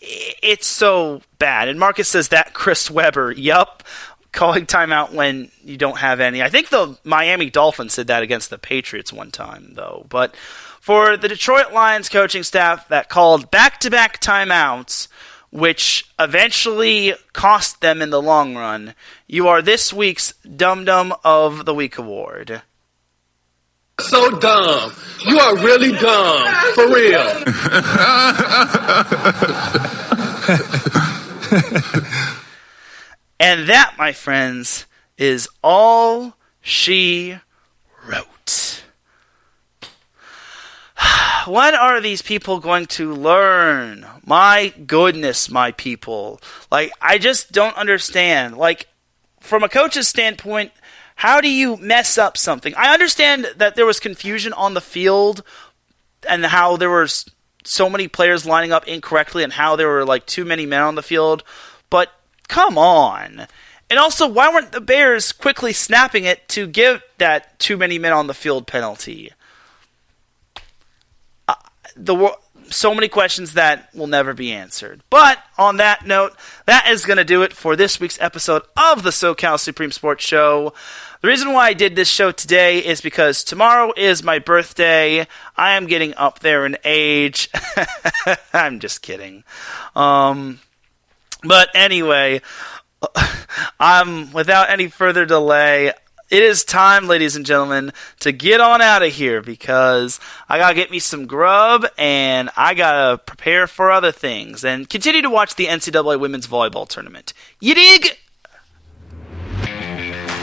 it's so bad. And Marcus says that Chris Webber, yup, calling timeout when you don't have any. I think the Miami Dolphins did that against the Patriots one time, though. But for the Detroit Lions coaching staff that called back-to-back timeouts, which eventually cost them in the long run, you are this week's Dum Dum of the Week award. So dumb. You are really dumb. For real. And that, my friends, is all she wrote. When are these people going to learn? My goodness, my people. Like, I just don't understand. Like, from a coach's standpoint, how do you mess up something? I understand that there was confusion on the field and how there were so many players lining up incorrectly and how there were, like, too many men on the field. But come on. And also, why weren't the Bears quickly snapping it to give that too many men on the field penalty? So many questions that will never be answered. But on that note, that is going to do it for this week's episode of the SoCal Supreme Sports Show. The reason why I did this show today is because tomorrow is my birthday. I am getting up there in age. I'm just kidding. But anyway, without any further delay, it is time, ladies and gentlemen, to get on out of here because I gotta get me some grub and I gotta prepare for other things and continue to watch the NCAA Women's Volleyball Tournament. You dig?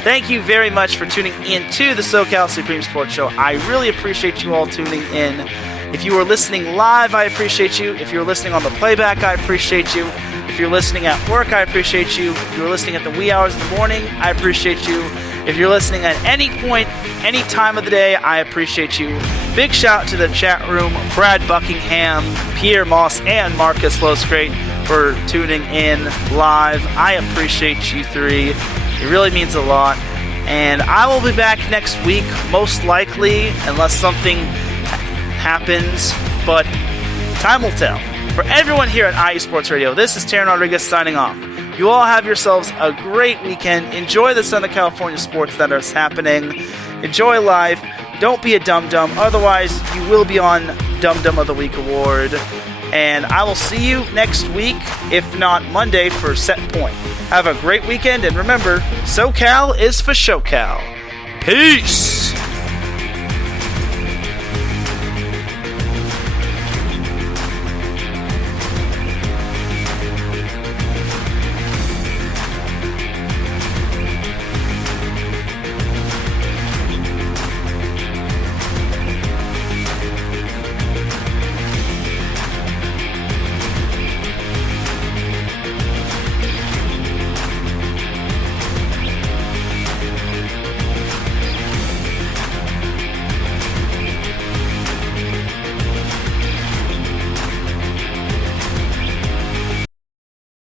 Thank you very much for tuning in to the SoCal Supreme Sports Show. I really appreciate you all tuning in. If you are listening live, I appreciate you. If you're listening on the playback, I appreciate you. If you're listening at work, I appreciate you. If you're listening at the wee hours of the morning, I appreciate you. If you're listening at any point, any time of the day, I appreciate you. Big shout to the chat room, Brad Buckingham, Pierre Moss, and Marcus Loscrate for tuning in live. I appreciate you three. It really means a lot. And I will be back next week, most likely, unless something happens. But time will tell. For everyone here at IU Sports Radio, this is Teran Rodriguez signing off. You all have yourselves a great weekend. Enjoy the Southern California sports that are happening. Enjoy life. Don't be a dum-dum. Otherwise, you will be on Dum-Dum of the Week award. And I will see you next week, if not Monday, for Set Point. Have a great weekend, and remember, SoCal is for SoCal. Peace!